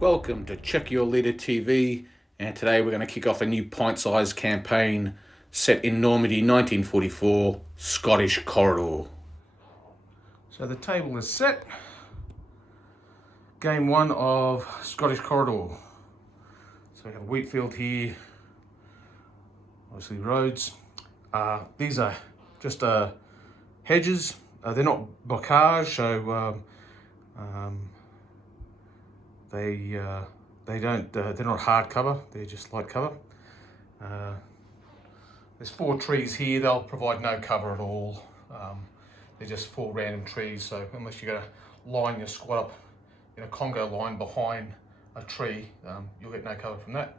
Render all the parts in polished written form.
Welcome to Check Your Leader TV, and today we're going to kick off a new pint-sized campaign set in Normandy 1944, Scottish Corridor. So the table is set. Game 1 of Scottish Corridor. So we have Wheatfield here, obviously roads. These are just hedges. They're not bocage, so they're not hard cover, they're just light cover. There's 4 trees here. They'll provide no cover at all. They're just 4 random trees, so unless you're going to line your squad up in a Congo line behind a tree, you'll get no cover from that.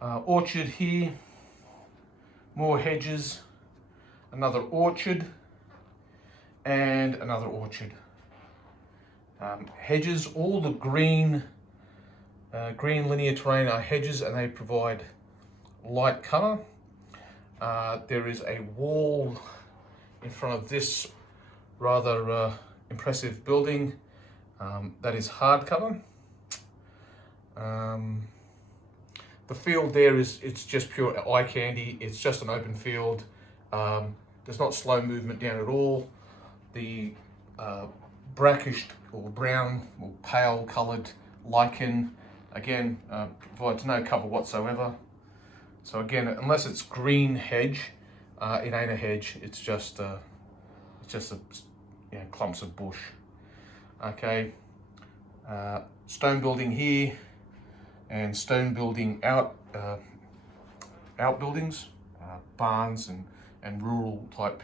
Orchard here, more hedges, another orchard, and another orchard. Hedges, all the green linear terrain are hedges, and they provide light cover. There is a wall in front of this rather impressive building that is hard cover. The field there it's just pure eye candy. It's just an open field. There's not slow movement down at all. The brackish or brown or pale coloured lichen again provides no cover whatsoever. So again, unless it's green hedge, it ain't a hedge. It's just clumps of bush. Okay, stone building here and stone building outbuildings, barns and rural type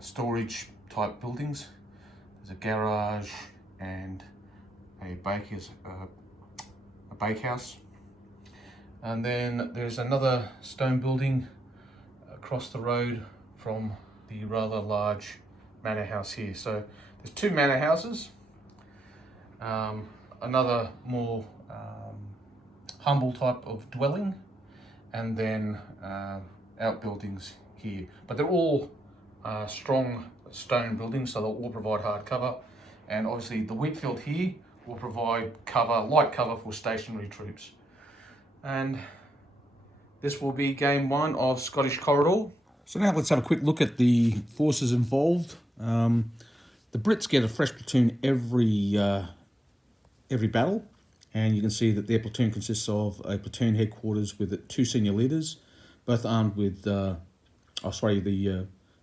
storage type buildings. There's a garage and a bakehouse, and then there's another stone building across the road from the rather large manor house here. So there's 2 manor houses, another more humble type of dwelling, and then outbuildings here, but they're all strong stone buildings, so they'll all provide hard cover. And obviously the Wheatfield here will provide cover, light cover for stationary troops. And this will be game 1 of Scottish Corridor. So now let's have a quick look at the forces involved. The Brits get a fresh platoon every battle, and you can see that their platoon consists of a platoon headquarters with 2 senior leaders, both armed with the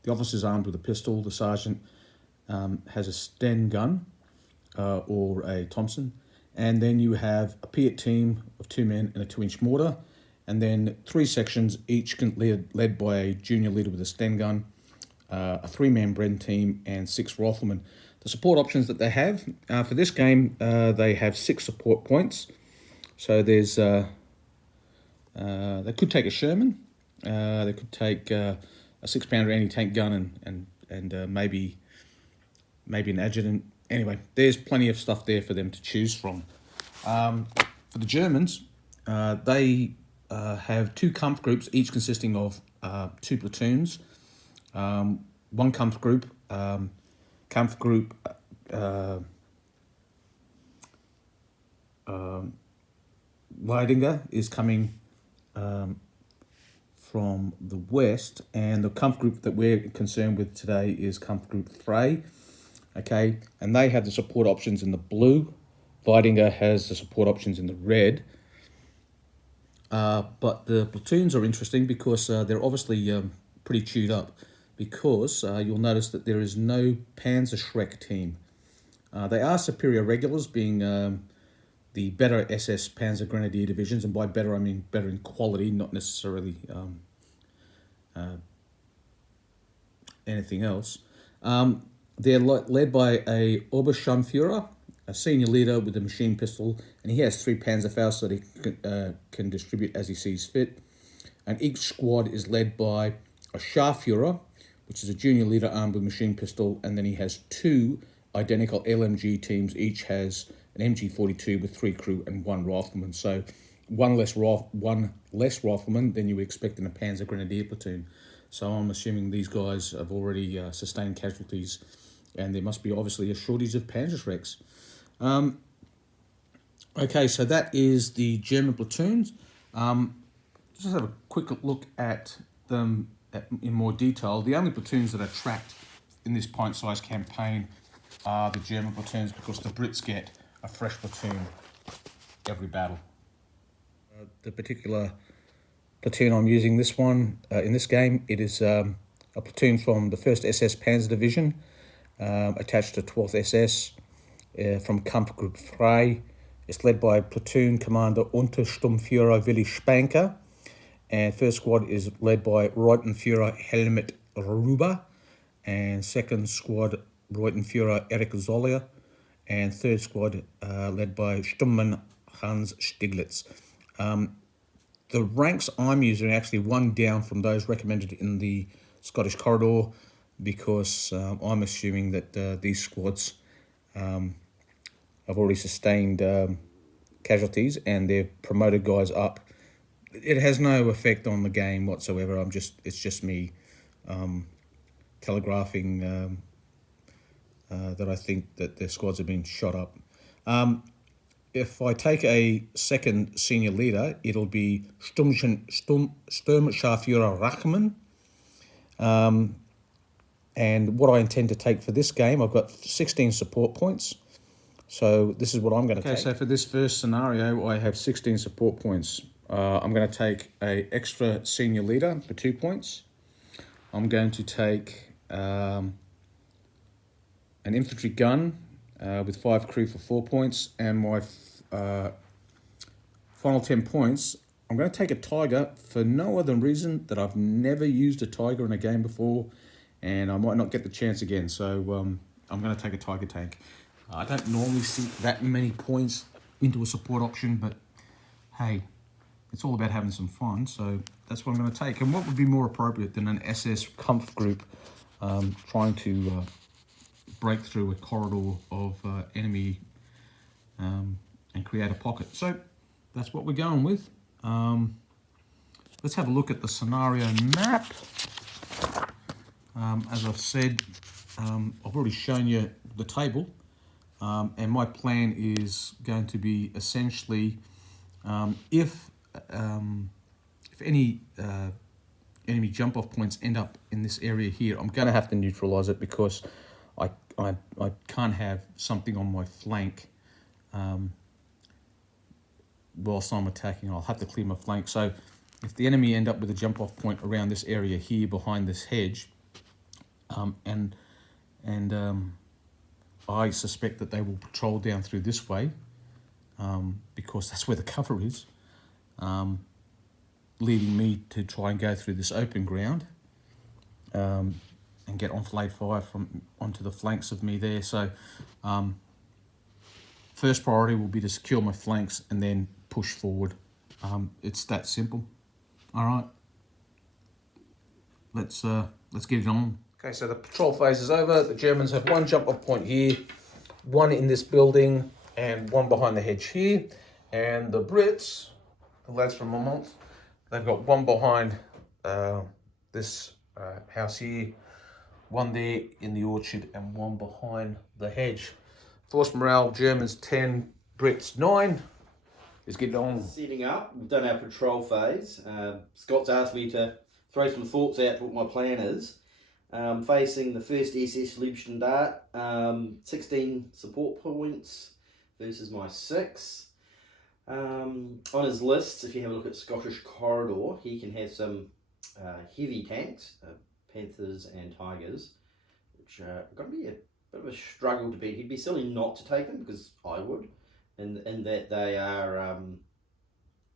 officer's armed with a pistol. The sergeant has a Sten gun or a Thompson. And then you have a Pint team of 2 men and a 2-inch mortar. And then 3 sections, each led by a junior leader with a Sten gun, a 3-man Bren team, and 6 riflemen. The support options that they have for this game, they have 6 support points. So there's they could take a Sherman, they could take a 6-pounder anti-tank gun and maybe an adjutant. Anyway, there's plenty of stuff there for them to choose from. For the Germans, they have 2 Kampf groups, each consisting of 2 platoons. 1 Kampf group, Leidinger is coming from the west, and the Kampf group that we're concerned with today is Kampf group Frey. Okay, and they have the support options in the blue. Leidinger has the support options in the red. But the platoons are interesting because they're obviously pretty chewed up, because you'll notice that there is no Panzerschreck team. They are superior regulars, being the better SS Panzer Grenadier divisions, and by better I mean better in quality, not necessarily anything else. They're led by a Obersturmführer, a senior leader with a machine pistol, and he has 3 Panzerfaust that he can distribute as he sees fit. And each squad is led by a Scharführer, which is a junior leader armed with a machine pistol, and then he has 2 identical LMG teams. Each has an MG42 with 3 crew and 1 rifleman. So one less rifleman than you would expect in a Panzer Grenadier platoon. So I'm assuming these guys have already sustained casualties and there must be obviously a shortage of Panzerschrecks. Okay, so that is the German platoons. Just have a quick look at them in more detail. The only platoons that are tracked in this pint-sized campaign are the German platoons, because the Brits get a fresh platoon every battle. The particular platoon I'm using in this game, it is a platoon from the 1st SS Panzer Division, attached to 12th SS from Kampfgruppe Frey. It's led by Platoon Commander Untersturmführer Willi Spanker, and first squad is led by Reutenführer Helmut Ruber, and second squad Reutenführer Erich Zollier, and third squad led by Sturmmann Hans Stiglitz. The ranks I'm using are actually one down from those recommended in the Scottish Corridor, because I'm assuming that these squads have already sustained casualties and they've promoted guys up. It has no effect on the game whatsoever. It's just me telegraphing that I think that their squads have been shot up. If I take a second senior leader, it'll be Sturmscharführer Rachman. And what I intend to take for this game, I've got 16 support points. So this is what I'm going to take. Okay, so for this first scenario, I have 16 support points. I'm going to take a extra senior leader for 2 points. I'm going to take an infantry gun with 5 crew for 4 points, and my final 10 points, I'm going to take a Tiger for no other reason that I've never used a Tiger in a game before, and I might not get the chance again, so I'm going to take a Tiger tank. I don't normally sink that many points into a support option, but hey, it's all about having some fun, so that's what I'm going to take. And what would be more appropriate than an SS Kampf group trying to break through a corridor of enemy and create a pocket? So that's what we're going with. Let's have a look at the scenario map. As I've said, I've already shown you the table, and my plan is going to be essentially if any enemy jump-off points end up in this area here, I'm going to have to neutralise it, because I can't have something on my flank whilst I'm attacking. I'll have to clear my flank. So if the enemy end up with a jump-off point around this area here behind this hedge, and I suspect that they will patrol down through this way, because that's where the cover is, leaving me to try and go through this open ground and get enfilade fire onto the flanks of me there. So first priority will be to secure my flanks and then push forward. It's that simple. All right, let's get it on. Okay, so the patrol phase is over. The Germans have one jump-off point here, one in this building, and one behind the hedge here. And the Brits, the lads from Monmouths, they've got one behind this house here, one there in the orchard, and one behind the hedge. Force morale, Germans 10, Brits 9. Let's get it on. Setting up, we've done our patrol phase. Scott's asked me to throw some thoughts out to what my plan is. Facing the 1st SS Leibstandarte, 16 support points versus my 6. On his list, if you have a look at Scottish Corridor, he can have some heavy tanks, Panthers and Tigers, which are going to be a bit of a struggle to beat. He'd be silly not to take them, because I would, in that they are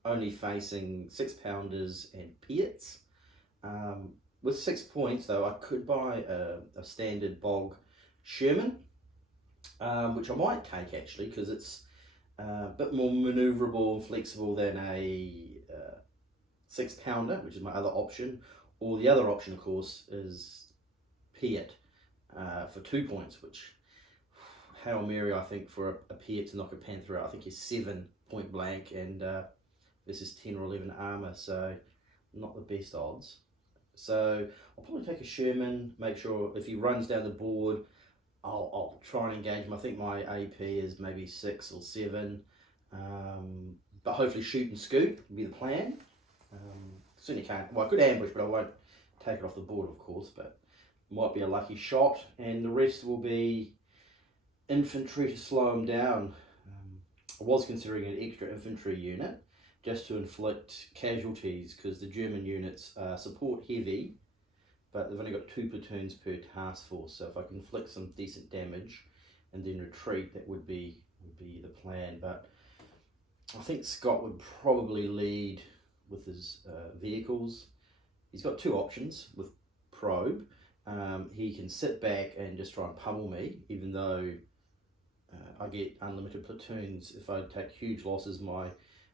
only facing 6-pounders and Piats. With 6 points, though, I could buy a standard bog Sherman, which I might take, actually, because it's a bit more manoeuvrable and flexible than a 6-pounder, which is my other option. Or the other option, of course, is Piat for 2 points, which, Hail Mary, I think, for a Piat to knock a Panther out. I think he's 7 point blank, and this is 10 or 11 armour, so not the best odds. So I'll probably take a Sherman, make sure if he runs down the board, I'll try and engage them. I think my AP is maybe 6 or 7. But hopefully shoot and scoop would be the plan. Certainly can't, well, I could ambush, but I won't take it off the board, of course, but might be a lucky shot. And the rest will be infantry to slow them down. I was considering an extra infantry unit just to inflict casualties, because the German units support heavy, but they've only got 2 platoons per task force. So if I can inflict some decent damage and then retreat, that would be the plan. But I think Scott would probably lead with his vehicles. He's got 2 options with probe. He can sit back and just try and pummel me, even though I get unlimited platoons. If I take huge losses, my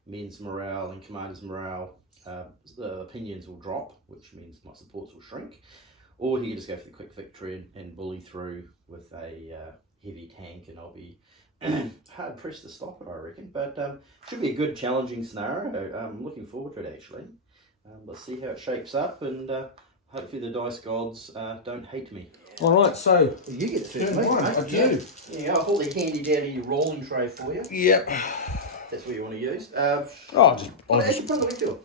men's morale and commander's morale, the opinions will drop, which means my supports will shrink. Or he can just go for the quick victory and bully through with a heavy tank, and I'll be hard pressed to stop it, I reckon. But should be a good, challenging scenario. I'm looking forward to it, actually. Let's see how it shapes up, and hopefully the dice gods don't hate me. All right, so You get the first turn move, one, mate. I do. Yeah. Yeah, I'll hold it handy down in your rolling tray for you. Yep. That's what you want to use. I'll just Actually, put it on the wheat field.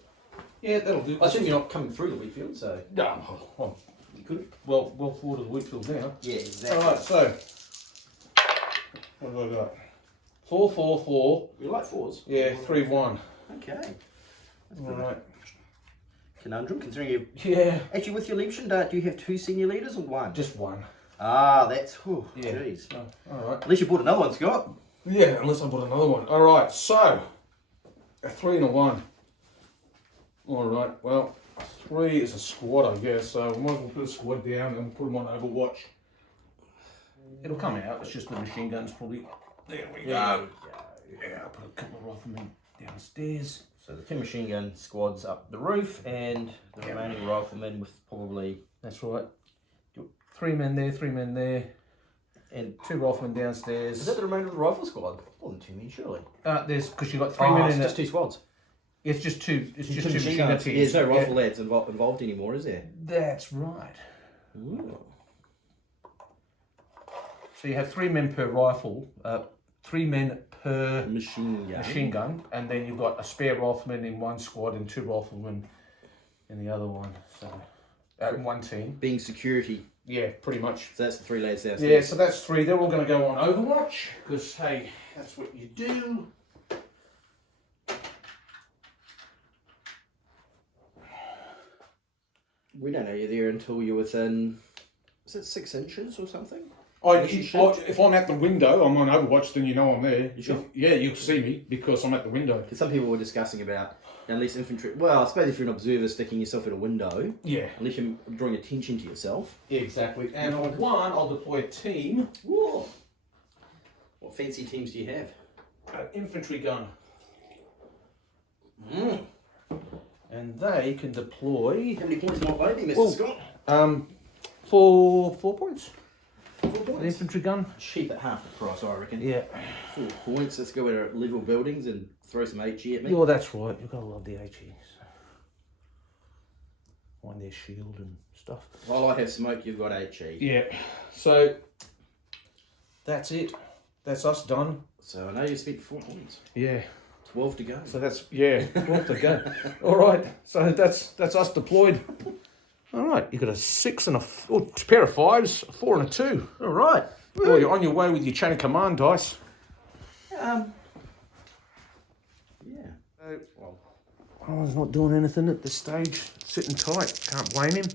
yeah, that'll do. I assume you're not coming through the wheat field, so No, you could. well forward of the Wheatfield now. Yeah, exactly. All right, so what have I got? 4, 4, 4. You like 4s? Yeah, 3, 1. Okay. All right. Conundrum, considering you Yeah, actually with your Leibstandarte, do you have 2 senior leaders or 1? just 1. Ah, that's Yeah. jeez. Oh, all right. At least you bought another one, Scott. Yeah, unless I bought another one. All right, so a 3 and a 1. All right. Well, 3 is a squad, I guess. So we might as well put a squad down and put them on Overwatch. It'll come out. It's just the machine guns, probably. There we go. Yeah, I'll put a couple of riflemen downstairs. So the 2 machine gun squads up the roof, and the remaining riflemen with probably. That's right. 3 men there, 3 men there, and 2 riflemen downstairs. Is that the remainder of the rifle squad? More than 2 men, surely. There's because you've got 3 men in just it. 2 squads. It's just 2. It's just 2 machine gun gun teams. teams. There's no rifle lads involved anymore, is there? That's right. Ooh. So you have 3 men per rifle, 3 men per Machine gun, and then you've got a spare rifleman in one squad and 2 riflemen in the other one. So in one team. Being security. Yeah, pretty much. So that's the 3 lads downstairs. Yeah, so that's 3. They're all going to go on Overwatch because hey, that's what you do. We don't know you're there until you're within, is it 6 inches or something? If I'm at the window, I'm on Overwatch, then you know I'm there. You sure? Yeah, you'll see me because I'm at the window. Because some people were discussing about, unless infantry, well, I suppose if you're an observer sticking yourself at a window, Yeah. unless you're drawing attention to yourself. Yeah, exactly. And on 1, I'll deploy a team. Whoa. What fancy teams do you have? An infantry gun. Mm. And they can deploy How many points might they be, Mr. Scott? for 4 points. 4 An points. infantry gun. Cheap at half the price, I reckon. Yeah. 4 points. Let's go at level buildings and throw some HE at me. Oh, that's right. You've got to love the HEs. Find their shield and stuff. While I have smoke, you've got HE. Yeah. So that's it. That's us done. So I know you spent 4 points. Yeah. 12 to go. So that's 12 to go. All right. So that's us deployed. All right. You got a 6 and a pair of 5s, a 4 and a 2. All right. Well, you're on your way with your chain of command dice. Yeah. Well, I was not doing anything at this stage. Sitting tight. Can't blame him.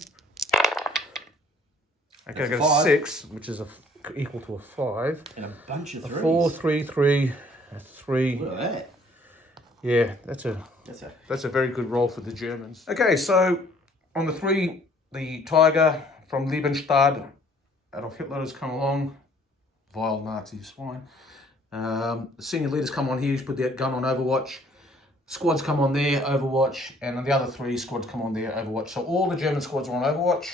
Okay, I That's a got a 5. 6, which is equal to a 5. And a bunch of A threes. 4, 3, 3, a 3. Look at that. Yeah, that's That's a very good roll for the Germans. Okay, so on the 3, the Tiger from Leibstandarte, Adolf Hitler has come along. Vile Nazi swine. The senior leaders come on here, he's put their gun on Overwatch. Squads come on there, Overwatch, and then the other 3 squads come on there, Overwatch. So all the German squads are on Overwatch,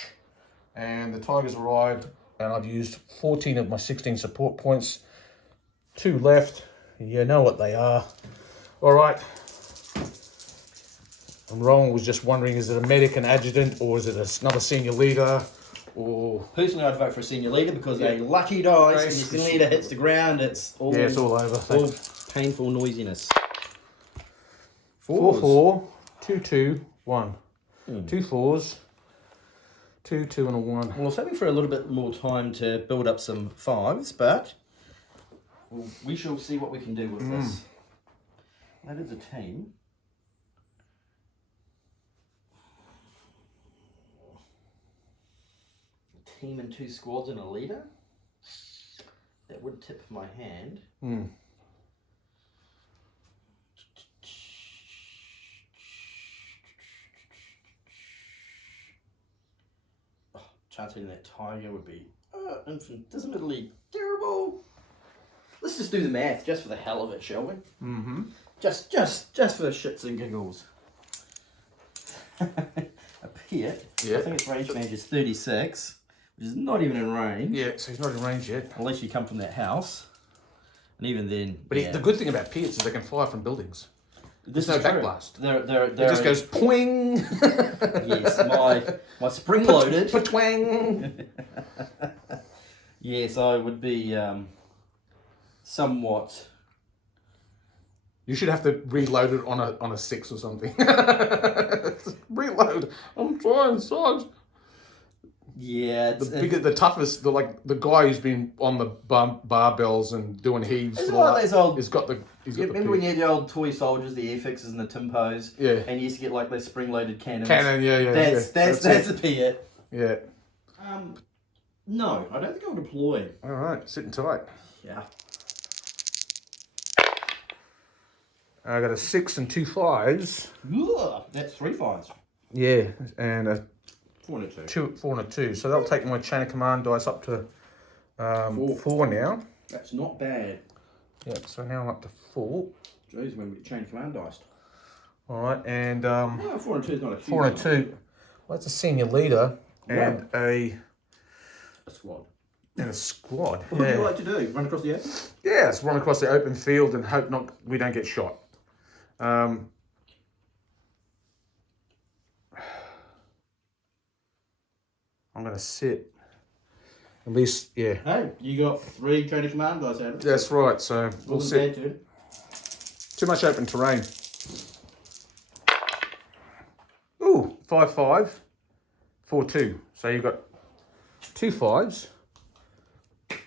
and the Tigers arrived, and I've used 14 of my 16 support points. 2 left, you know what they are. All right. And Rowan was just wondering, is it a medic, an adjutant, or is it another senior leader, or... Personally, I'd vote for a senior leader because a lucky dice and your senior leader hits the ground, it's all over. all painful noisiness. 4-4, 2-2, 1. 2 4s, 2, 2 and a 1. Well, I was hoping for a little bit more time to build up some 5s, but we shall see what we can do with this. That is a team. A team and 2 squads and a leader. That would tip my hand. Chanting that tiger would be infinitesimally terrible. Let's just do the math, just for the hell of it, shall we? Just for the shits and giggles. A pit. I think its range is 36, which is not even in range. Yeah, so he's not in range yet. Unless you come from that house. And even then... But the good thing about pits is they can fire from buildings. There's no backblast. It just goes pwing. Yes, my spring loaded. Twang. Yes, I would be somewhat. You should have to reload it on a 6 or something. Reload. I'm trying, Sarge. Yeah, the toughest, the guy who's been on the barbells and doing heaves. It's one of those old. He's got the. Remember when you had the old toy soldiers, the air fixes and the Timpos? Yeah. And you used to get like those spring-loaded cannons. That's a Pit. Yeah. No, I don't think I'll deploy. All right, sitting tight. Yeah. I got a 6 and 2 5s. Ugh, that's 3 5s. Yeah, and a 4 and a 2. 4 and a 2. So that'll take my chain of command dice up to 4 now. That's not bad. Yep, so now I'm up to 4. Jeez, when we change command dice. All right, and 4 and 2 is not a huge 4 and a 2. Well, that's a senior leader and a squad. And a squad. What would you like to do? Run across the open? Yeah, let's run across the open field and hope we don't get shot. I'm going to sit. At least, yeah. Hey, you got 3 chain of command dice out of it. That's right, so we'll sit. Bad, too much open terrain. Ooh, 5-5, 4-2. So you've got 2 5s.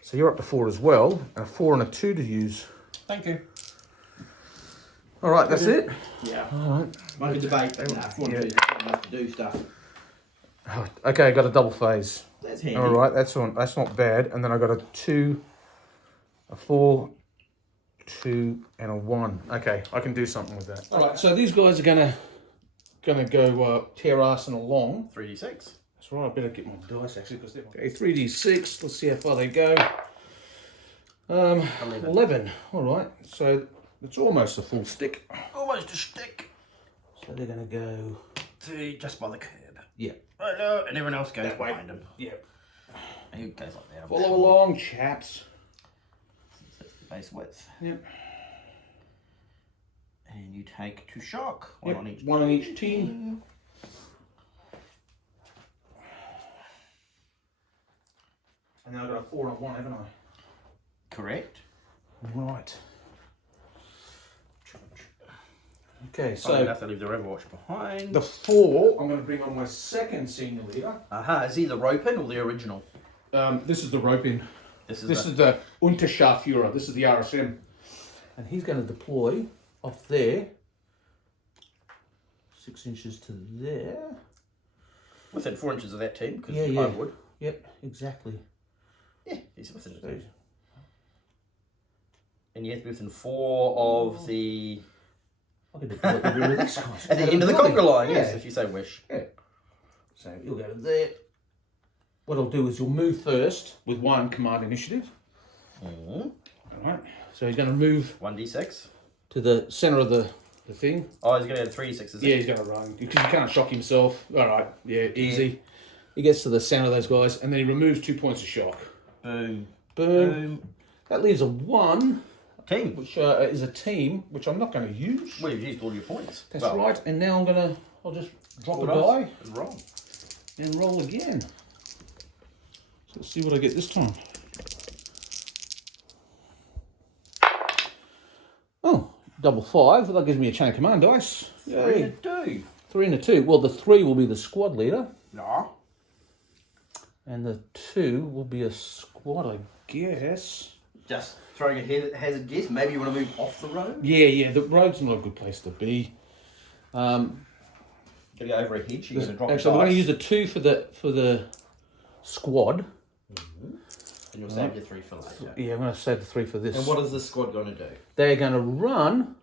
So you're up to 4 as well, and a 4 and a 2 to use. Thank you. All right, that's it. Yeah. All right. Might be debate, but 4 and 2 is not enough to do stuff. Oh, okay, got a double phase. That's handy. All right, that's not bad. And then I got a 2, a 4, 2, and a 1. Okay, I can do something with that. All right, so these guys are gonna go tear arsenal along. 3d6. That's right. I better get my dice actually because they're okay. 3d6. Let's see how far they go. 11. All right, so it's almost a full stick. Almost a stick. So they're gonna go to just by the curb. Yeah. Oh no, and everyone else goes behind him. Yeah. He goes like that. Follow along, chaps. That's the base width. Yep. And you take 2 shock. One on each team. And then I've got a 4 and a 1, haven't I? Correct. Right. Okay, So so enough to leave the Overwatch behind. the 4, I'm going to bring on my second senior leader. Aha, is he the rope in or the original? This is the rope in. This is the Unterscharführer. This is the RSM. And he's going to deploy off there. 6 inches to there. Within 4 inches of that team, because Yeah. I would. Yep, exactly. Yeah, he's within the team. And you have to be within 4 of the... I can deploy every one of these guys. At the end of the conquer line, Yeah. yes, if you say wish. Yeah. So you'll go to there. What I'll do is you'll move first with 1 command initiative. All right. So he's going to move 1d6. to the centre of the thing. Oh, he's going to go 3d6, is Yeah, it? he's going to run because he can't shock himself. All right. Yeah, easy. He gets to the centre of those guys and then he removes 2 points of shock. Boom. Boom. That leaves a 1. Team. Which is a team, which I'm not going to use. Well, you've used all your points. That's right. And now I'll just drop a die and roll. and roll again. So let's see what I get this time. Oh, double 5. Well, that gives me a chain of command dice. 3 and a 2. 3 and a 2. Well, the 3 will be the squad leader. Yeah. And the 2 will be a squad, I guess. Just throwing a hazard guess. Maybe you want to move off the road? Yeah, the road's not a good place to be. Gonna go over a hedge. You're gonna drop Actually, we're going to use a 2 for the squad. And you'll save your 3 for later. Yeah, I'm going to save the 3 for this. And what is the squad going to do? They're going to run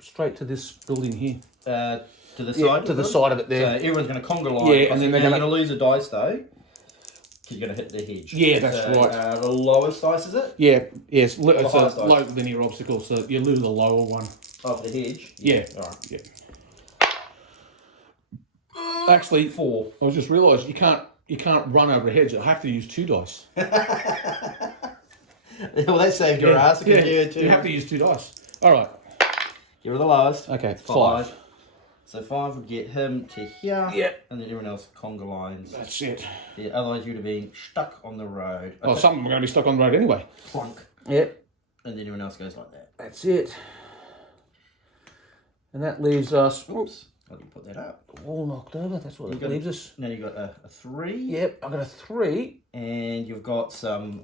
straight to this building here. To the side? To the side of it there. So everyone's going to conga line. Yeah, and then they're going to lose a dice though. Because you're going to hit the hedge. Yeah, that's right. The lowest dice, is it? Yeah, yes. It's highest a dice? low linear obstacle, so you lose the lower one. Of the hedge? Yeah. Alright. Yeah. Actually, 4. I was just realised you can't run over a hedge. I have to use 2 dice. Well, that saved your ass. Yeah, You you have to use 2 dice. All right. Give her the lowest. Okay, 5. So 5 would get him to here. Yeah. And then everyone else conga lines. That's it. Yeah, otherwise you'd have been stuck on the road. Oh, some of them are going to be stuck on the road anyway. Plunk. Yep. And then everyone else goes like that. That's it. And that leaves us. Oops. I didn't put that up. All knocked over. That's what it leaves us. Now you've got a 3. Yep, I've got a 3. And you've got some...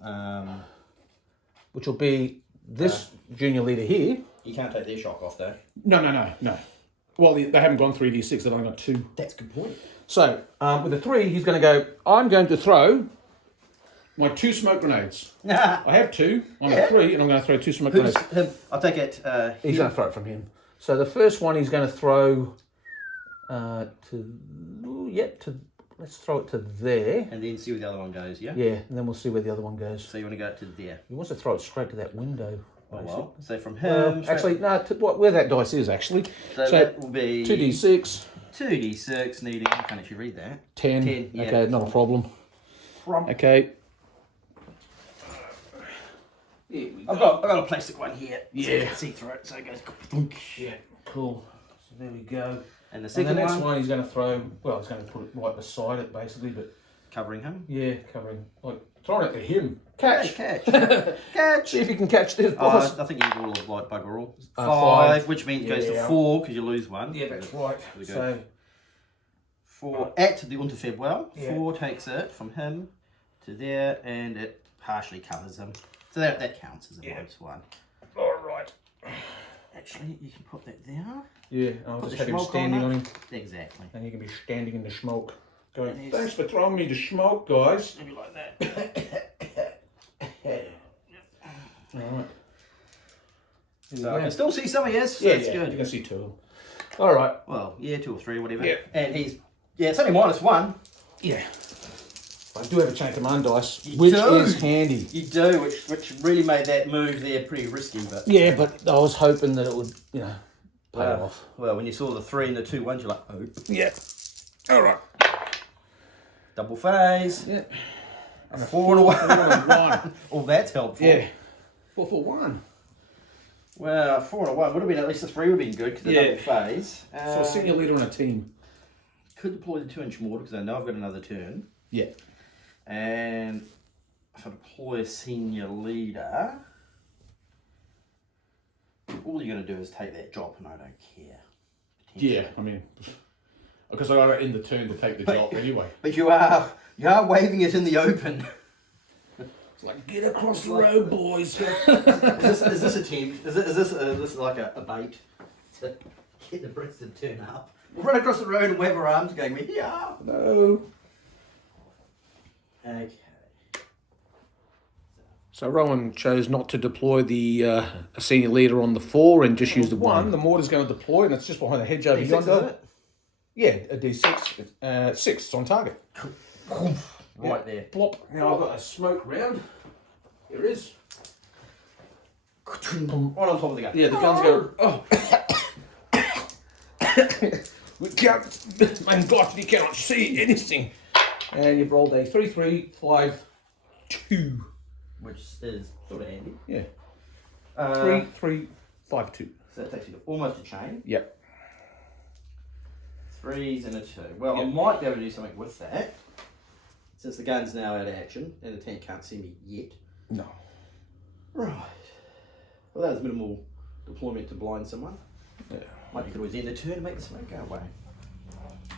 which will be this junior leader here. you can't take their shock off though. No. Well, they haven't gone 3d6, they've only got 2. That's a good point. So, with a 3, he's going to go, I'm going to throw my 2 smoke grenades. I have 2, I'm a 3, and I'm going to throw 2 smoke grenades. Him? I'll take it. He's going to throw it from him. So the first one he's going to throw let's throw it to there. And then see where the other one goes, yeah? Yeah, and then we'll see where the other one goes. So you want to go to there? He wants to throw it straight to that window. Oh, well. So from him... Actually, no, where that dice is, actually. So that will be... 2d6. 2d6 needing... I can't actually read that. 10. 10, yeah. Okay, not a problem. From... Okay. I've got a plastic one here. Yeah. So you can see through it, so it goes... Yeah, cool. So there we go. And the second next one... one he's going to throw... Well, he's going to put it right beside it, basically, but... Covering him? Yeah, covering... Like, throwing it to him. Catch! Hey, catch! Catch! See if you can catch this, boss. I think you roll like bugger all. 5, which means it goes to 4 because you lose one. Yeah, that's right. So... 4 at the Unterfeb well. Yeah. 4 takes it from him to there and it partially covers him. So that counts as a minus 1. Alright. Actually, you can put that there. Yeah, I'll Put just the have him smoke standing on on it. him. Exactly. And you can be standing in the smoke. Going, Yes. thanks for throwing me the smoke, guys. Maybe like that. Alright. So I can still see some of his. Yeah, That's good. You can see 2 of them. Alright. Well, yeah, 2 or 3, whatever. Yeah. And he's... Yeah, it's only minus 1. Yeah. I do have a chain command dice, You which do? is handy. You do, which really made that move there pretty risky, but... Yeah, but I was hoping that it would, pay off. Well, when you saw the 3 and the 2 ones, you're like, oh. Yeah. Alright. Double phase. Yeah. And a 4 and a 1. 4 and 1. Oh, that's helpful. Yeah. 4 for 1. Well, 4 and a 1 would have been at least a 3 would have been good because the double phase. So a senior leader on a team. Could deploy the 2-inch mortar because I know I've got another turn. Yeah. And if I deploy a senior leader, all you're going to do is take that drop and I don't care. Yeah, I mean, because I got it in the turn to take the drop anyway. But you are waving it in the open. It's like, get across the road, boys. Is this a team? Is this like a bait to get the Brits to turn up? We'll run across the road and wave our arms going, yeah. No. Okay. So Rowan chose not to deploy the senior leader on the 4 and just use the 1. The mortar's going to deploy and it's just behind the hedge over yonder. Yeah, a D6. 6, it's on target. Right there. Plop. Now I've got a smoke round. Here it is. Right on top of the gun. Yeah, the guns go. Oh. We can't. My God, we cannot see anything. And you've rolled a 3, 3, 5, 2. Which is sort of handy. Yeah. 3, 3, 5, 2. So that takes you to almost a chain. Yep. 3s and a 2. Well, I might be able to do something with that. since the gun's now out of action and the tank can't see me yet. No. Right. Well, that was minimal deployment to blind someone. Yeah. Like you could always end the turn and make the smoke go away.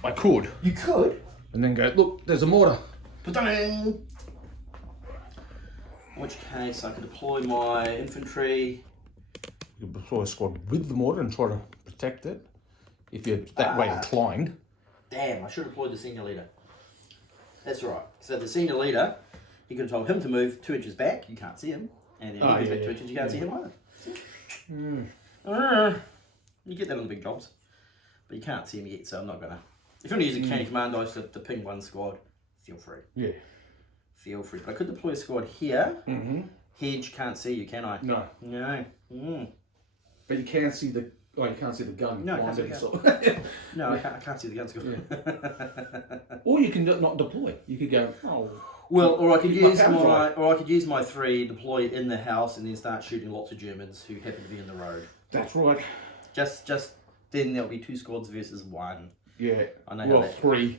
I could. You could. And then go, look, there's a mortar. In which case I could deploy my infantry. You could deploy a squad with the mortar and try to protect it. If you're that way inclined. Damn, I should have deployed the senior leader. That's right. So the senior leader, you could have told him to move 2 inches back. You can't see him. And then he moves back 2 inches. You can't see him either. You get that on the big jobs. But you can't see him yet, so I'm not going to. If you want to use a canny commando to ping one squad, feel free. Yeah. Feel free. But I could deploy a squad here. Hedge can't see you, can I? No. No. But you can see the... Oh, you can't see the gun. No, I can't see the gun. No, I can't see the guns. Or you can not deploy. You could go, oh... Well, or I could use my 3, deploy it in the house, and then start shooting lots of Germans who happen to be in the road. That's right. Just then there'll be 2 squads versus 1. Yeah. I know how that... 3.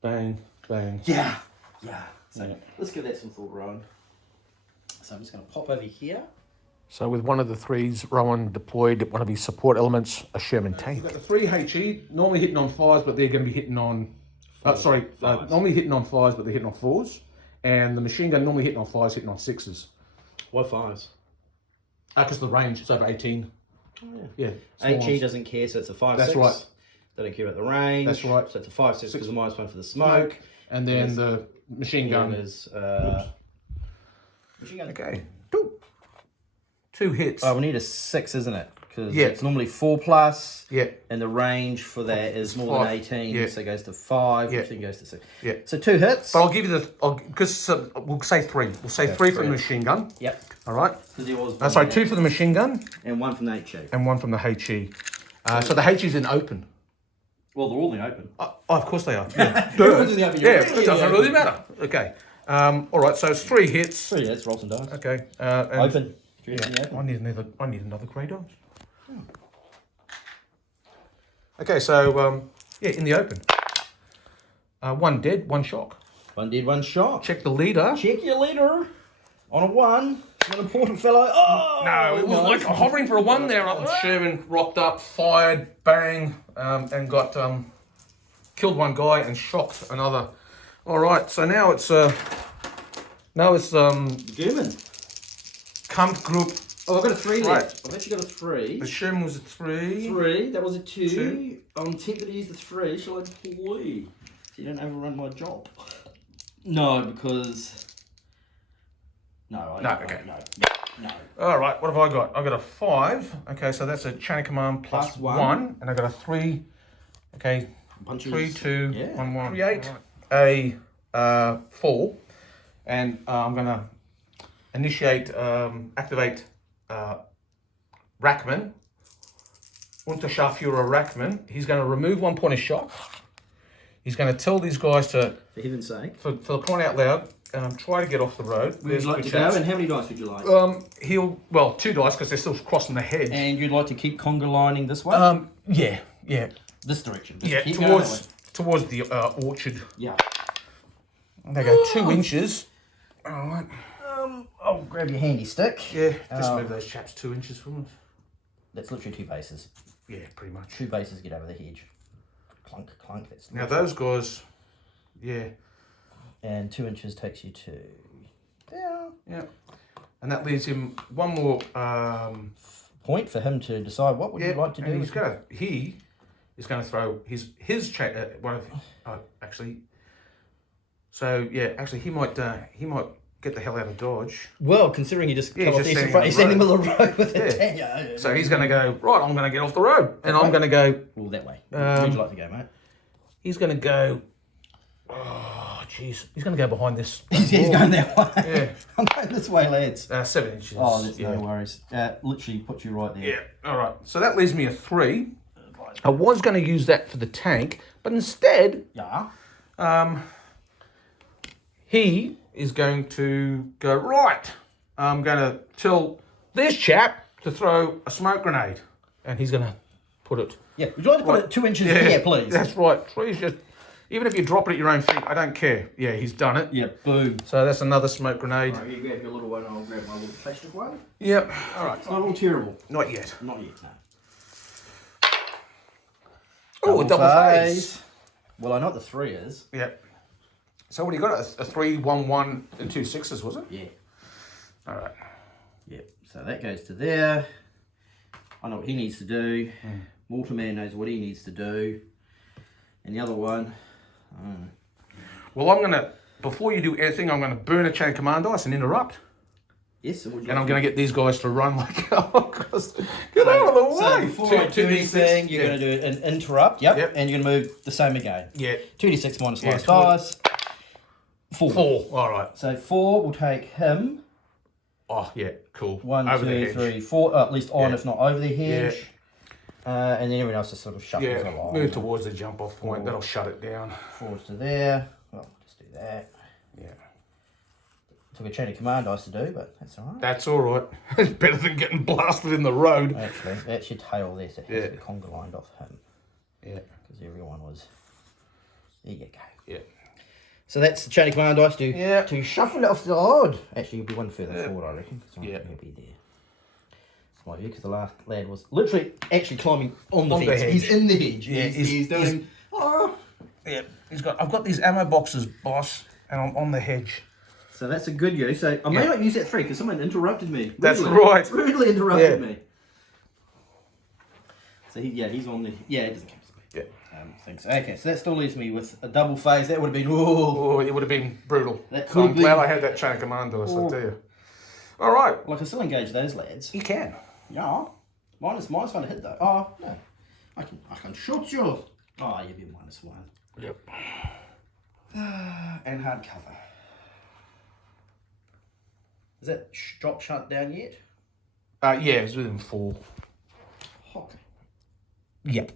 Bang, bang. Yeah. So let's give that some thought, Rowan. So I'm just going to pop over here. So with one of the 3s, Rowan deployed one of his support elements, a Sherman tank. You've got the 3 HE, normally hitting on 5s, but they're going to be hitting on... normally hitting on 5s, but they're hitting on 4s. And the machine gun normally hitting on 5s, hitting on 6s. Why 5s? Because the range, it's over 18. Oh, yeah. HE doesn't care, so it's a 5-6. That's right. They don't care about the range. That's right. So it's a 5-6 because the -1 for the smoke. And then the machine gun is... machine gun. Okay. 2 hits. Oh, we need a 6, isn't it? Because Yeah. it's normally 4+. Yeah. And the range for that is more 5. than 18, Yeah. so it goes to 5, Yeah. which then goes to 6. Yeah. So 2 hits. But I'll give you the... Because we'll say 3. We'll say 3 for the machine gun. Yep. All right. Because there was Sorry, 2 for the machine gun. and 1 from the HE. And 1 from the HE. So the HE's in open. Well, they're all in open. Oh, of course they are. Yeah, Everyone's in the open. yeah, You're it really doesn't in the really open. matter. Okay. All right, so it's 3 hits. 3 hits, roll some dice. Okay. And Open. Yeah, I need another grey dice. Okay, so in the open. 1 dead, 1 shock. 1 dead, 1 shot. Check the leader. Check your leader. On a 1. An important fellow. Oh! No, it was like hovering for a 1 there. Sherman rocked up, fired, bang, and got killed 1 guy and shocked another. All right, so now it's German. Kampfgruppe. Oh, I've got a 3 Right. left. I've actually got a 3. The Sherman was a 3. 3. That was a 2. 2. I'm tempted to use the 3. Shall I deploy? So you don't overrun my job. No, because... No, Okay. No. All right, what have I got? I've got a 5. Okay, so that's a chain of command plus 1. And I've got a 3. Okay, Punches. 3, 2, Yeah. 1, 1. Create a 4. And I'm going to activate Rackman. Unterscharführer Rackman. He's going to remove 1 point of shock. He's going to tell these guys to... For heaven's sake. For crying out loud, try to get off the road. Would you like to go? And how many dice would you like? 2 dice because they're still crossing the hedge. And you'd like to keep conga lining this way? Yeah. This direction. Just Yeah, keep going that way. towards the orchard. Yeah. And they go 2 inches. All right. I'll grab your handy stick. Yeah, just move those chaps 2 inches from us. That's literally 2 bases. Yeah, pretty much. 2 bases get over the hedge. Clunk, clunk. That's Now those guys, yeah. And 2 inches takes you to down. Yeah. And that leaves him 1 more Point for him to decide what would you like to do. And he is going to throw his one of actually. So yeah, actually he might get the hell out of Dodge. Well, considering he just he's come off just the standing he's standing in on the middle of the road with a tank. Yeah. So he's going to go, right, I'm going to get off the road. And I'm going to go... Well, that way. Where'd you like to go, mate? He's going to go... Oh, jeez. He's going to go behind this. He's going that way. Yeah. I'm going this way, lads. 7 inches. Oh, that's no worries. Literally put you right there. Yeah, all right. So that leaves me a 3. I was going to use that for the tank, but instead... Yeah. He is going to go, right, I'm going to tell this chap to throw a smoke grenade. And he's going to put it... Yeah, would you like to put it 2 inches here, please? That's right. Please just... Even if you drop it at your own feet, I don't care. Yeah, he's done it. Yeah, boom. So that's another smoke grenade. Alright, you grab your little one, I'll grab my little plastic one. Yep. All right. It's not all terrible. Not yet. Not yet, no. Oh, double phase. Well, I know what the 3 is. Yep. So what do you got? A 3, 1, 1, and 2 6s, was it? Yeah. All right. Yep. So that goes to there. I know what he needs to do. Waterman knows what he needs to do. And the other one, I don't know. Well, I'm going to, before you do anything, I'm going to burn a chain of command dice and interrupt. Yes, and I'm going to get these guys to run like, oh, get out of the way. So before I do anything, you're going to do an interrupt, yep, and you're going to move the same again. Yeah. 2d6 minus Yeah, last dice. 4. 4, all right. So 4 will take him. Oh, yeah, cool. 1, Over the 2, hedge. 3, 4, at least on, Yeah. if not over the hedge. And then everyone else just sort of shuffles Yeah, along. move towards the jump off point. That'll shut it down. Forwards to there. Well, just do that. Yeah. Took a chain of command dice to do, but that's all right. That's all right. It's better than getting blasted in the road. Actually, that's your tail there, so it has to be conga lined off him. Yeah. Because everyone was... There you go. Yeah. So that's the chain of command dice to shuffle it off the odd. Actually, you'll be one further forward, I reckon. Because I'm going to be there. Like you, because the last lad was literally actually climbing on the hedge. He's in the hedge. Yeah, he's doing... Yeah, I've got these ammo boxes, boss, and I'm on the hedge. So that's a good use. So I may not use that 3 because someone interrupted me. That's right. Rudely interrupted me. So he's on the... Yeah, it doesn't count. Yeah. Thanks. Okay, so that still leaves me with a double phase. That would have been... Oh, it would have been brutal. That I'm glad I had that chain of command dice, I tell you. All right. Well, I can still engage those lads. You can. Yeah. Minus one to hit though. Oh, no. I can shoot you. Oh, you'd be -1. Yep. And hard cover. Is that drop shut down yet? Yeah, it's within 4. Okay. Yep.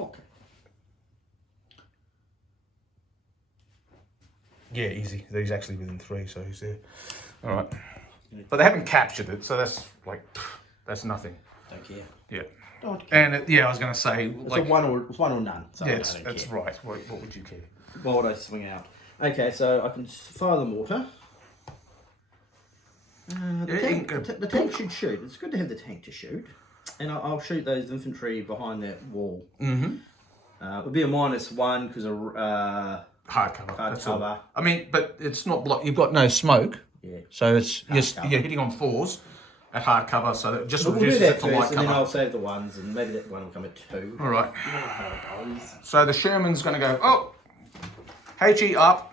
Okay. Yeah, easy. He's actually within 3, so he's there. All right. But they haven't captured it, so that's like, that's nothing. Don't care. Yeah. Don't care. And I was going to say, It's like, a one or none. So yeah, I don't that's care. right. What would you care? Why would I swing out? Okay, so I can fire the mortar. The tank should shoot. It's good to have the tank to shoot. And I'll shoot those infantry behind that wall. Mm-hmm. It would be a -1 because of Hard cover. hard that's all. cover. I mean, but it's not block. You've got no smoke. Yeah. So it's Hard you're hitting on 4s at hard cover, so that just We'll do reduces that it to first, light and cover. then I'll save the 1s, and maybe that one will come at 2. All right. You know how it goes. So the Sherman's going to go, oh, HE up.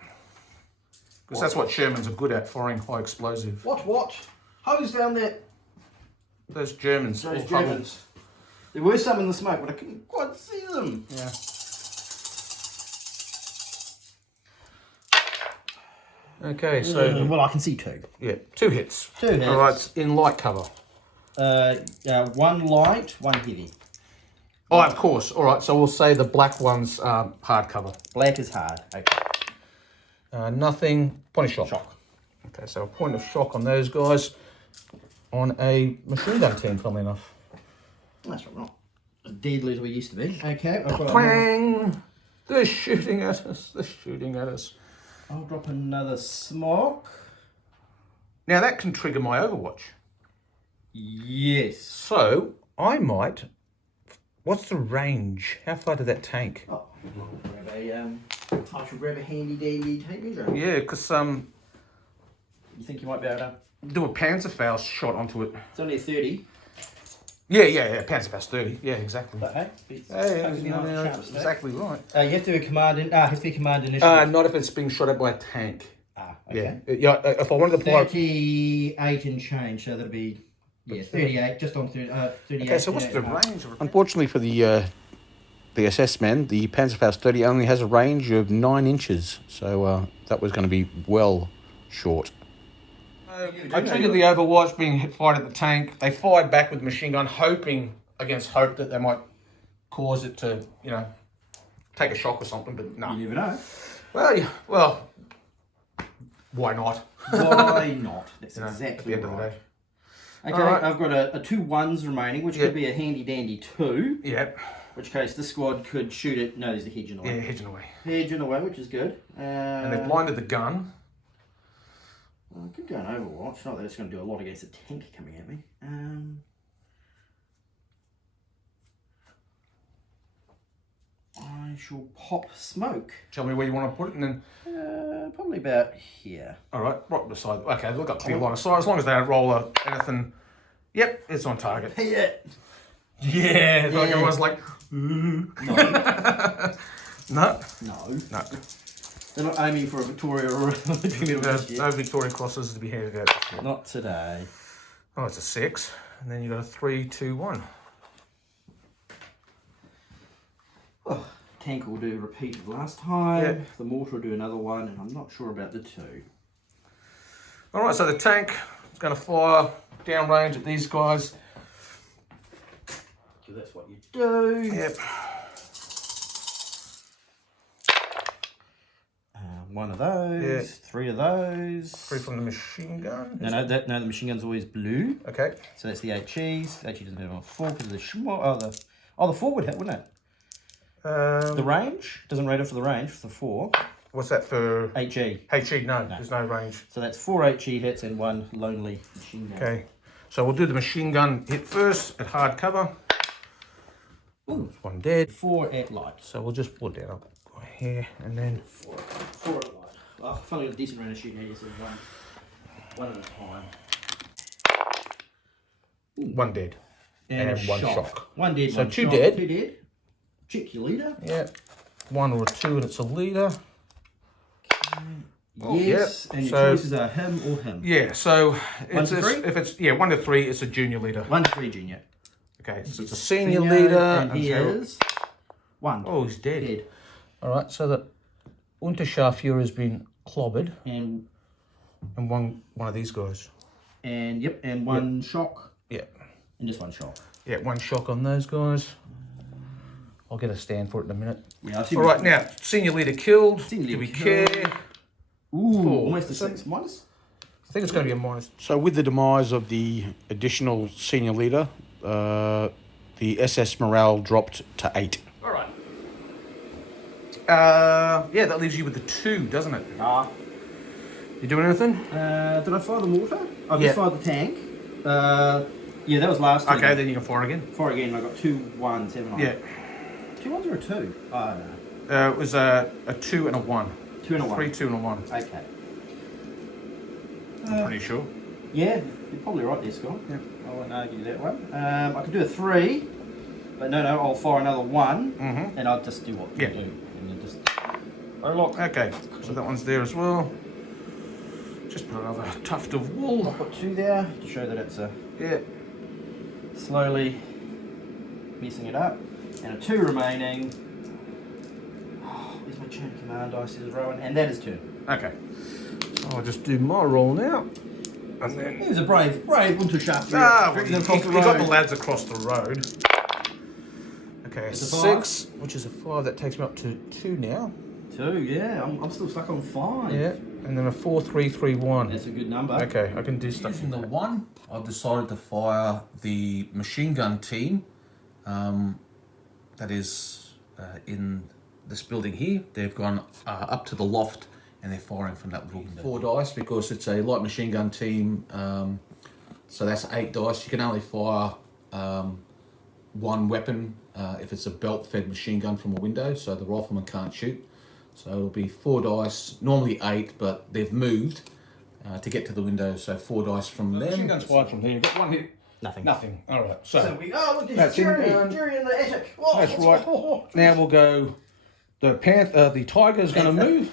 Because that's what Shermans are good at, firing high explosive. What? Hose down there. Those Germans. Those all Germans. There were some in the smoke, but I couldn't quite see them. Yeah. Okay, so Well, I can see 2. yeah, 2 hits. 2 hits. All right, in light cover. 1 light, 1 heavy. Oh, of course. All right, so we'll say the black one's hard cover. Black is hard. Okay. Nothing. Point of shock. Okay, so a point of shock on those guys on a machine gun team, funnily enough. That's not as deadly as we used to be. Okay, I've got Clang! They're shooting at us. They're shooting at us. I'll drop another smoke. Now that can trigger my Overwatch. Yes. So I might. What's the range? How far did that take? Oh, I should grab a handy dandy tape measure. Yeah, because You think you might be able to? do a Panzerfaust shot onto it. It's only a 30. Yeah. Panzerfaust 30. Yeah, exactly. But hey, it's Exactly right. You have to be command initiative. Not if it's being shot at by a tank. Okay. Yeah. If I wanted to fire. 38 and change, so that'll be 38, just on 38. Okay, so what's the range? Unfortunately for the SS men, the Panzerfaust 30 only has a range of 9 inches, so that was going to be well short. I triggered the Overwatch being fired at the tank. They fired back with machine gun, hoping against hope that they might cause it to, take a shock or something. But no. You never know. Well, why not? Why not? That's At exactly the end of the right. day. Okay, Alright. I've got a 2 1s remaining, which could be a handy dandy 2. Yep. which case this squad could shoot it. No, there's a hedge in the way. Yeah, hedging away. Hedge in the way, which is good. And they've blinded the gun. Well, I could go an Overwatch. Not that it's going to do a lot against a tank coming at me. I shall pop smoke. Tell me where you want to put it, and then. Probably about here. All right, right beside. Okay, they've got clear line of sight. As long as they don't roll anything. Yep, it's on target. Yeah. Yeah, like everyone's like. No. No. No. No. They're not aiming for a Victoria or a No Victoria crosses to be handed out this year. Not today. Oh, it's a 6, and then you got a 3, 2, 1. Oh, tank will do a repeat of last time. Yep. The mortar will do another one, and I'm not sure about the 2. All right, so the tank is going to fire downrange at these guys. So that's what you do. Yep. One of those. Yeah. 3 of those. 3 from the machine gun. No, the machine gun's always blue. Okay. So that's the HEs. The HE doesn't have a 4 because of the schmo. Oh, the 4 would hit, wouldn't it? The range doesn't rate it for the range for the 4. What's that for? HE. HE, no, there's no range. So that's 4 HE hits and 1 lonely machine gun. Okay, so we'll do the machine gun hit first at hard cover. Ooh. There's 1 dead. 4 at light. So we'll just pull it down here and then. 4 at light. Well, I've finally got a decent range of shooting here, so one at a time. 1 dead. And 1 shock. 1 dead, So 1 2 shock. dead. 2 dead. Check your leader. Yeah. 1 or a 2 and it's a leader. Yes, Yep. and your So- choices are him or him. Yeah, so 1 to 3? if it's 1 to 3, it's a junior leader. 1 to 3 junior. Okay, so it's a senior leader. And he so- is 1. Oh, he's dead. Dead. All right, so the Unterscharführer has been clobbered, And and one of these guys. and 1 shock. Yeah, And just 1 shock. yeah, 1 shock on those guys. I'll get a stand for it in a minute. Yeah, All right, now senior leader killed. Senior Do we leader killed. care? Ooh, 4. almost a 6 minus. I think it's going to be a minus. So with the demise of the additional senior leader, the SS morale dropped to 8. All right. Yeah, that leaves you with the 2, doesn't it? Ah. You doing anything? Did I fire the mortar? I've Yeah. just fired the tank. Yeah, that was last time. Okay, then you can fire again. Fire again, I got 2 1s, haven't I? Yeah. 2 1s or a 2? I don't know. It was a 2 and a 1. 2 and a 1. 3, 2 and a 1. Okay. I'm pretty sure. Yeah, you're probably right there, Scott. Yeah. I won't argue that one. I could do a 3, but no, I'll fire another 1, Mhm. and I'll just do what you Yeah. do. And then just... Oh, look. Okay, so that one's there as well. Just put another tuft of I'll wool. put 2 there to show that it's Yeah. slowly messing it up. And a 2 remaining. Oh, where's my chain of command dice, says Rowan? And that is 2. Okay. So I'll just do my roll now. And then. He was a brave Unterscharführer. Ah, well, Drinking you them across the got the road. lads across the road. Okay, It's a 6, which is a 5. That takes me up to 2 now. 2, yeah. I'm still stuck on 5. Yeah. And then a 4, 3, 3, 1. That's a good number. Okay, I can do stuff. Using the 1, I've decided to fire the machine gun team that is in this building here. They've gone up to the loft and they're firing from that little window. 4 dice because it's a light machine gun team, so that's 8 dice. You can only fire 1 weapon if it's a belt-fed machine gun from a window, so the rifleman can't shoot. So it'll be 4 dice, normally 8, but they've moved to get to the window, so 4 dice from them. Machine gun's fired from there. You've got 1 hit. Nothing. Nothing. All right. So So we look, That's there's in Jerry. down. Jerry in the attic. Whoa. that's right. Now we'll go. The tiger's going to move.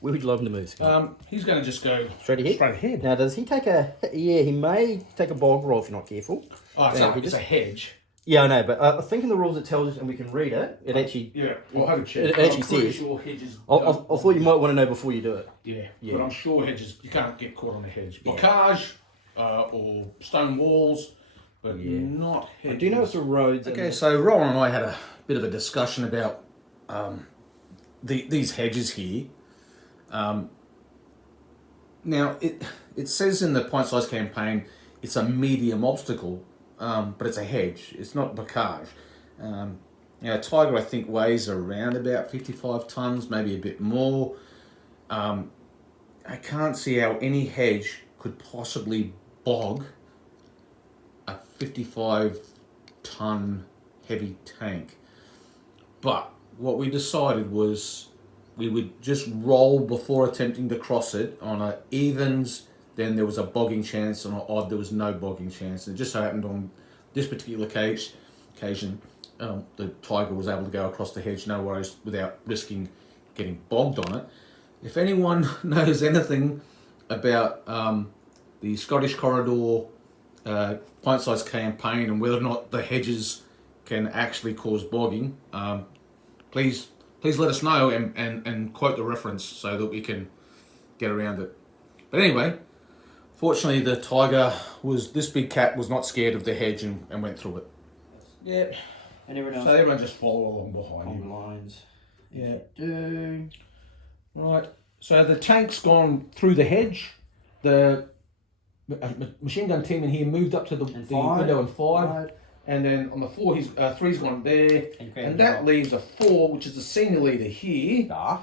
Where would you like him to move, Scott? He's going to just go Straight ahead? Straight ahead. Now, does he take a... Yeah, he may take a bog roll if you're not careful. Oh, Yeah, he it's just- a hedge. Yeah, I know, but I think in the rules it tells us, and we can read it, it actually... Yeah. Well, have a check. It but actually I'm pretty says- sure hedges. I thought you might want to know before you do it. Yeah. Yeah. But I'm sure hedges. You can't get caught on a hedge. Yeah. Bocage or stone walls, but Yeah. not I hedges. do know it's the roads. and Okay, the- so Rowan and I had a bit of a discussion about these hedges here. Now, it says in the Pint Size campaign it's a medium obstacle, but it's a hedge. It's not bocage. Now, a tiger, I think, weighs around about 55 tonnes, maybe a bit more. I can't see how any hedge could possibly bog a 55-tonne heavy tank. But what we decided was we would just roll before attempting to cross it. On a evens, then there was a bogging chance. On an odd, there was no bogging chance. And it just so happened on this particular occasion, the tiger was able to go across the hedge, no worries, without risking getting bogged on it. If anyone knows anything about the Scottish Corridor pint-sized campaign and whether or not the hedges can actually cause bogging, please let us know and quote the reference so that we can get around it. But anyway, fortunately the tiger this big cat was not scared of the hedge and went through it. Yeah. And everyone So else everyone just follow along behind on you. the lines. Yeah. Do. Right. So the tank's gone through the hedge. The machine gun team in here moved up to the window and fired. And then on the floor, three's gone there. And that leaves a 4, which is the senior leader here. Ah.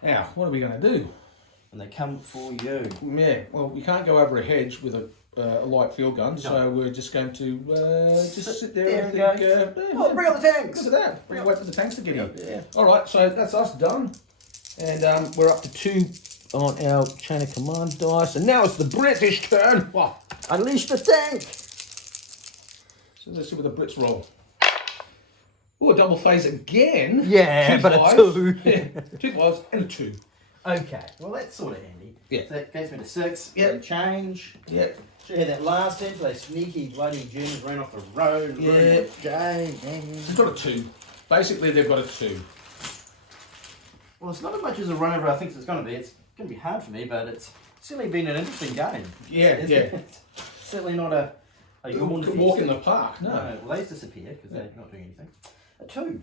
Now, what are we going to do? And they come for you. Yeah, well, we can't go over a hedge with a light field gun, so we're just going to just sit there and think, bring up the tanks! Look at that. We're wait for the tanks to get in. Yeah. All right, so that's us done. And we're up to 2 on our chain of command dice. And now it's the British turn. Wow. Unleash the tank! So let's see what the Brits roll. Oh, a double phase again. Yeah, Two but fives. a 2. Yeah, 2 5s and a 2. Okay, well that's sort of handy. Yeah. So that gets me to 6. Yeah. And change. Yeah. Should have had that last turn till they sneaky bloody Germans ran off the road. And Yeah. ruined my game. It's got a 2. Basically, they've got a 2. Well, it's not as much as a run over I think it's going to be. It's going to be hard for me, but it's certainly been an interesting game. Yeah, It's yeah. certainly not a yawn Could walk in fest. the park. No. No, well, they disappear because they're not doing anything. A 2.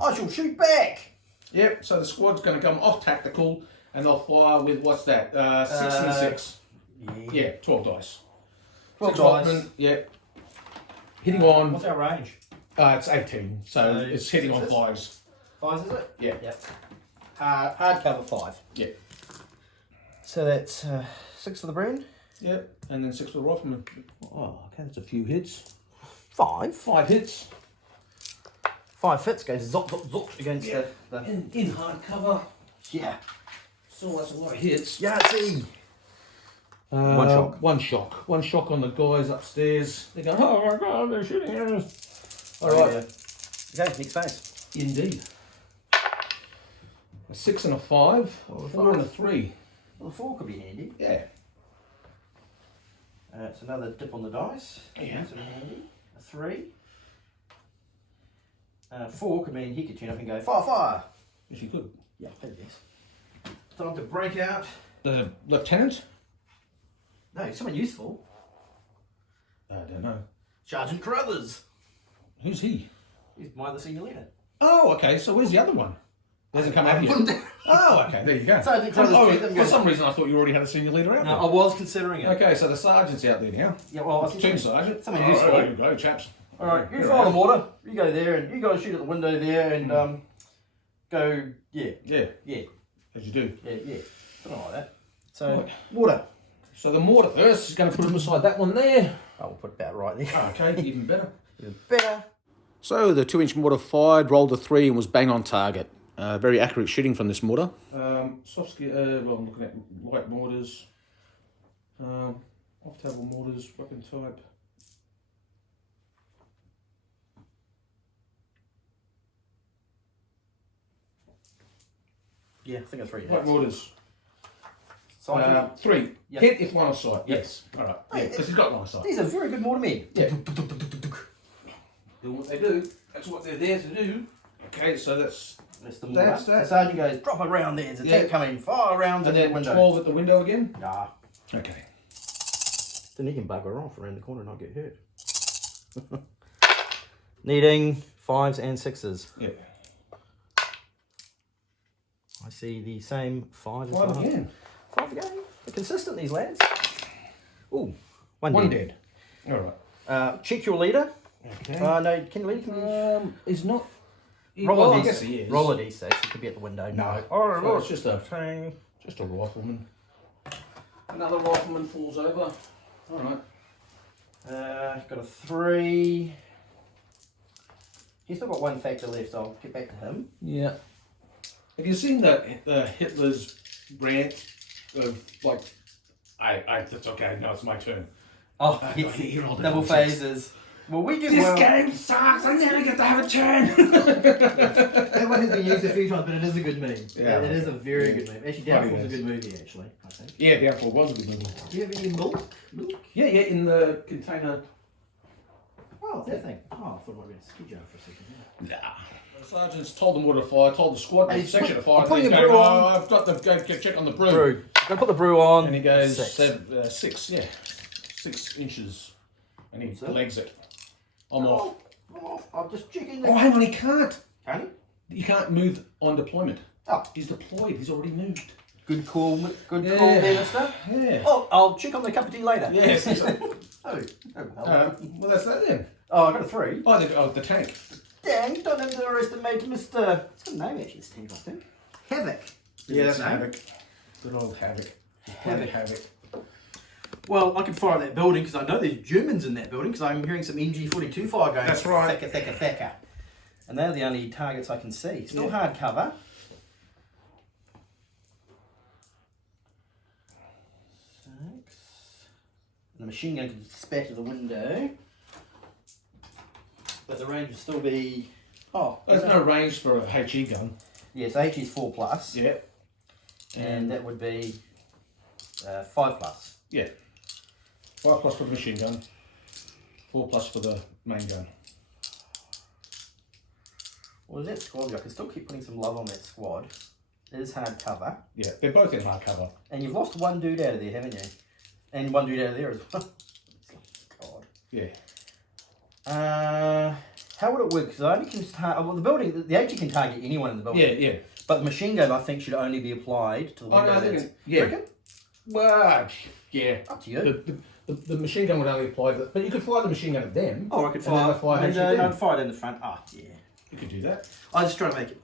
I shall shoot back. Yep, so the squad's going to come off tactical and they'll fire with, what's that? 6 and 6. Yeah, 12 dice. 12 6 dice. Hotman, yep. Hitting on, What's our range? it's 18, so So it's hitting on sixes? 5s. 5s, is it? Yeah. Yep. Hard cover 5. Yeah. So that's 6 for the brand. Yep, and then 6 for the rifleman. Oh, okay, that's a few hits. 5. 5 hits. 5 hits goes zop zop zop against the In hard cover. yeah. So that's a lot of hits. Yahtzee. One shock. One shock. One shock on the guys upstairs. They're going, oh my god, they're shooting at us. All right. Okay, next phase. Indeed. A 6 and a 5. A 4 and a 3. Well, the 4 could be handy. Yeah. It's another dip on the dice. Yeah. That's sort of handy. A 3. 4 could mean he could turn up and go fire, fire. If you could. Yeah, yes. Time to break out. The lieutenant? No, someone useful. I don't know. Sergeant Carruthers. Who's he? He's my other senior leader. Oh, okay. So where's the other one? Doesn't come out yet. Oh, okay. There you go. Sergeant Carruthers. Oh, for some reason, I thought you already had a senior leader out No, I there. was considering it. Okay, so the sergeant's out there now. Yeah, well, I was Team sergeant. Someone All useful. right, you go, chaps. All right, you You're follow the out. water. You go there, and you guys shoot at the window there, and go. Yeah, Yeah, yeah, as you do. yeah. Something like that. So Right. water. So the mortar first is going to put him beside that one there. I will put about right there. Okay, even better. Even better. So the 2-inch mortar fired, rolled a 3 and was bang on target. Very accurate shooting from this mortar. Soft skill, well, I'm looking at light mortars, off-table mortars, weapon type. Yeah, I think it's 3 Light hits. mortars. Sergeant. 3. Yep. Hit if line of sight. Yep. Yes. All right. Yeah, because he's got line of sight. These are very good mortar men. Yeah. Do what they do. That's what they're there to do. Okay, so that's That's the mortar. That's that. The sergeant goes, drop a round there. There's a Yeah. tank coming. Fire around and the then window. 12 at the window again. Nah. Okay. Then he can bugger off around the corner and not get hurt. Needing 5s and 6s. Yeah. I see the same 5 as 5 last. again. 5 again. They're consistent, these lads. Ooh, one One dead. dead. All right. Check your leader. Okay. No, can you He's not. roller I D6? guess he is. Roller D6. It could be at the window. No. Oh, So it's just a rifleman. Another rifleman falls over. All right. Got a 3. He's still got 1 factor left. I'll get back to him. Yeah. Have you seen the Hitler's rant of like, that's okay. No, it's my turn. Oh, He rolled a double double six. phases. Well, we did This well. game sucks. I never get to have a turn. That one has been used a few times, but it is a good meme. Yeah. It is a very good meme. Actually, Funny Downfall's a is. good movie, actually, I think. Yeah, Downfall was a good movie. Do you have any milk? Yeah, in the container. Oh, it's that thing. Oh, I thought it might be a ski jar for a second. Yeah. Nah. The sergeants told them where to fire, told the squad, Hey, the section to fire. I'm putting He's the going, brew on. I've got to go check on the brew. Brew. Gotta put the brew on. And he goes 6. 6, yeah. 6 inches. And he What's that? legs it. I'm off. I'm just checking. Oh, hang on, he can't. Can You can't move on deployment. Oh. He's deployed, he's already moved. Good call. Good Yeah. call there, mister. Yeah. Oh, I'll check on the cup of tea later. Yes. Oh, well. Well, that's that then. Oh, I got a 3. Oh, the tank. Dang, don't underestimate Mr. It's got a name actually, this tank, I think. Havoc. Yeah, that's His name. Havoc. Good old Havoc. Havoc. Well, I can fire that building because I know there's Germans in that building because I'm hearing some MG42 fire going. That's right. Thacka. And they're the only targets I can see. Still Yeah. hard cover. 6. The machine gun can spatter the window. But the range will still be... Oh, There's no range for a HE gun. yes, H is 4 plus. Yeah. And that would be 5 plus. Yeah. 5 plus for the machine gun. 4 plus for the main gun. Well, that squad, I can still keep putting some love on that squad. It is hard cover. Yeah, they're both in hardcover. And you've lost 1 dude out of there, haven't you? And 1 dude out of there as well. God. Yeah. How would it work? Because I only can target... Well, the building... The HE can target anyone in the building. Yeah. But the machine gun, I think, should only be applied to the window. I that's- think yeah. You reckon? Well, yeah. Up to you. The machine gun would only apply, but you could fire the machine gun at them. Oh, I could and then fire... the fire and, HE at them. I'd fire it in the front. Ah, yeah. You could do that. I just try to make it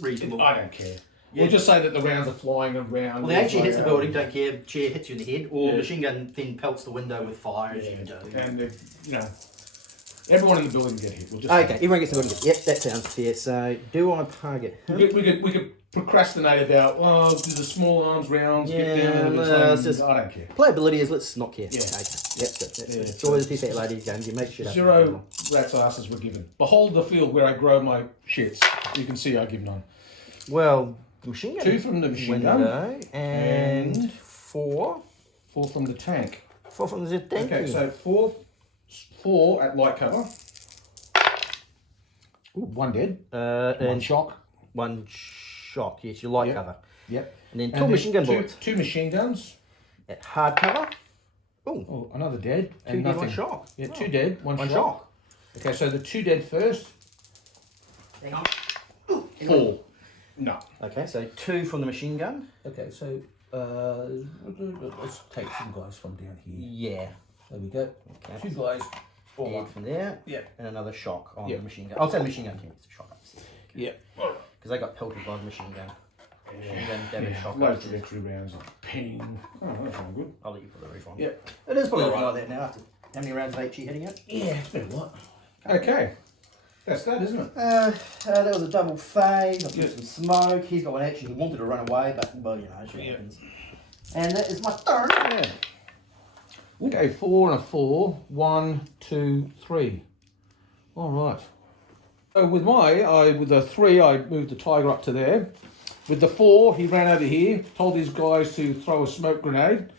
reasonable. I don't care. Yeah. We'll just say that the rounds are flying around. Well, the HE hits the building, don't care. Chair hits you in the head, or Yeah. machine gun then pelts the window with fire, as Yeah. you can do. And, everyone in the building can get hit. We'll just Okay, everyone gets the building. Yep, that sounds fair. So, do I target him? We could procrastinate about, do the small arms rounds, get Yeah, down no, and it's just- I don't care. Playability is let's not care. Yeah. Okay. Yep, that's Yeah, it's always a piece of ladies' games. You make shit up. 0 rats' asses were given. Behold the field where I grow my shits. You can see I give none. Well, machine gun. 2 from the machine gun. window and And- 4. 4 from the tank. 4 from the tank. Okay, so 4 at light cover. Ooh, 1 dead. 1 and shock. 1 shock. Yes, your light Yep. cover. Yep. And then 2 And machine gun two- bullets 2 machine guns. at hard cover. Oh, Oh, another dead. 2 And dead, nothing. 1 shock. Yeah, Oh. 2 dead, 1 1 shock. shock. Okay, so the 2 dead first. Hang on. 4. No. Okay, so 2 from the machine gun. Okay, so let's take some guys from down here. Yeah. There we go. Okay. 2 guys. Dead from there. Yeah. And another shock on Yeah. the machine gun. I'll say the machine gun team gets a shock upstairs. Yeah. Because they got pelted by the machine gun. Machine gun damage shock Loads of upstairs. victory rounds. Ping. Oh, that's not good. I'll let you put the roof on. Yeah. It is probably like that now after how many rounds of HE hitting it? Yeah, it's been a lot. Okay. That's that, isn't it? That was a double phase. I threw Yeah. some smoke. He's got one action. He wanted to run away, but well, you know, shit Yeah. happens. And that is my turn. Yeah. Okay, 4 and a 4. 1, 2, 3. All right. So with with the 3, I moved the tiger up to there. With the 4, he ran over here, told his guys to throw a smoke grenade.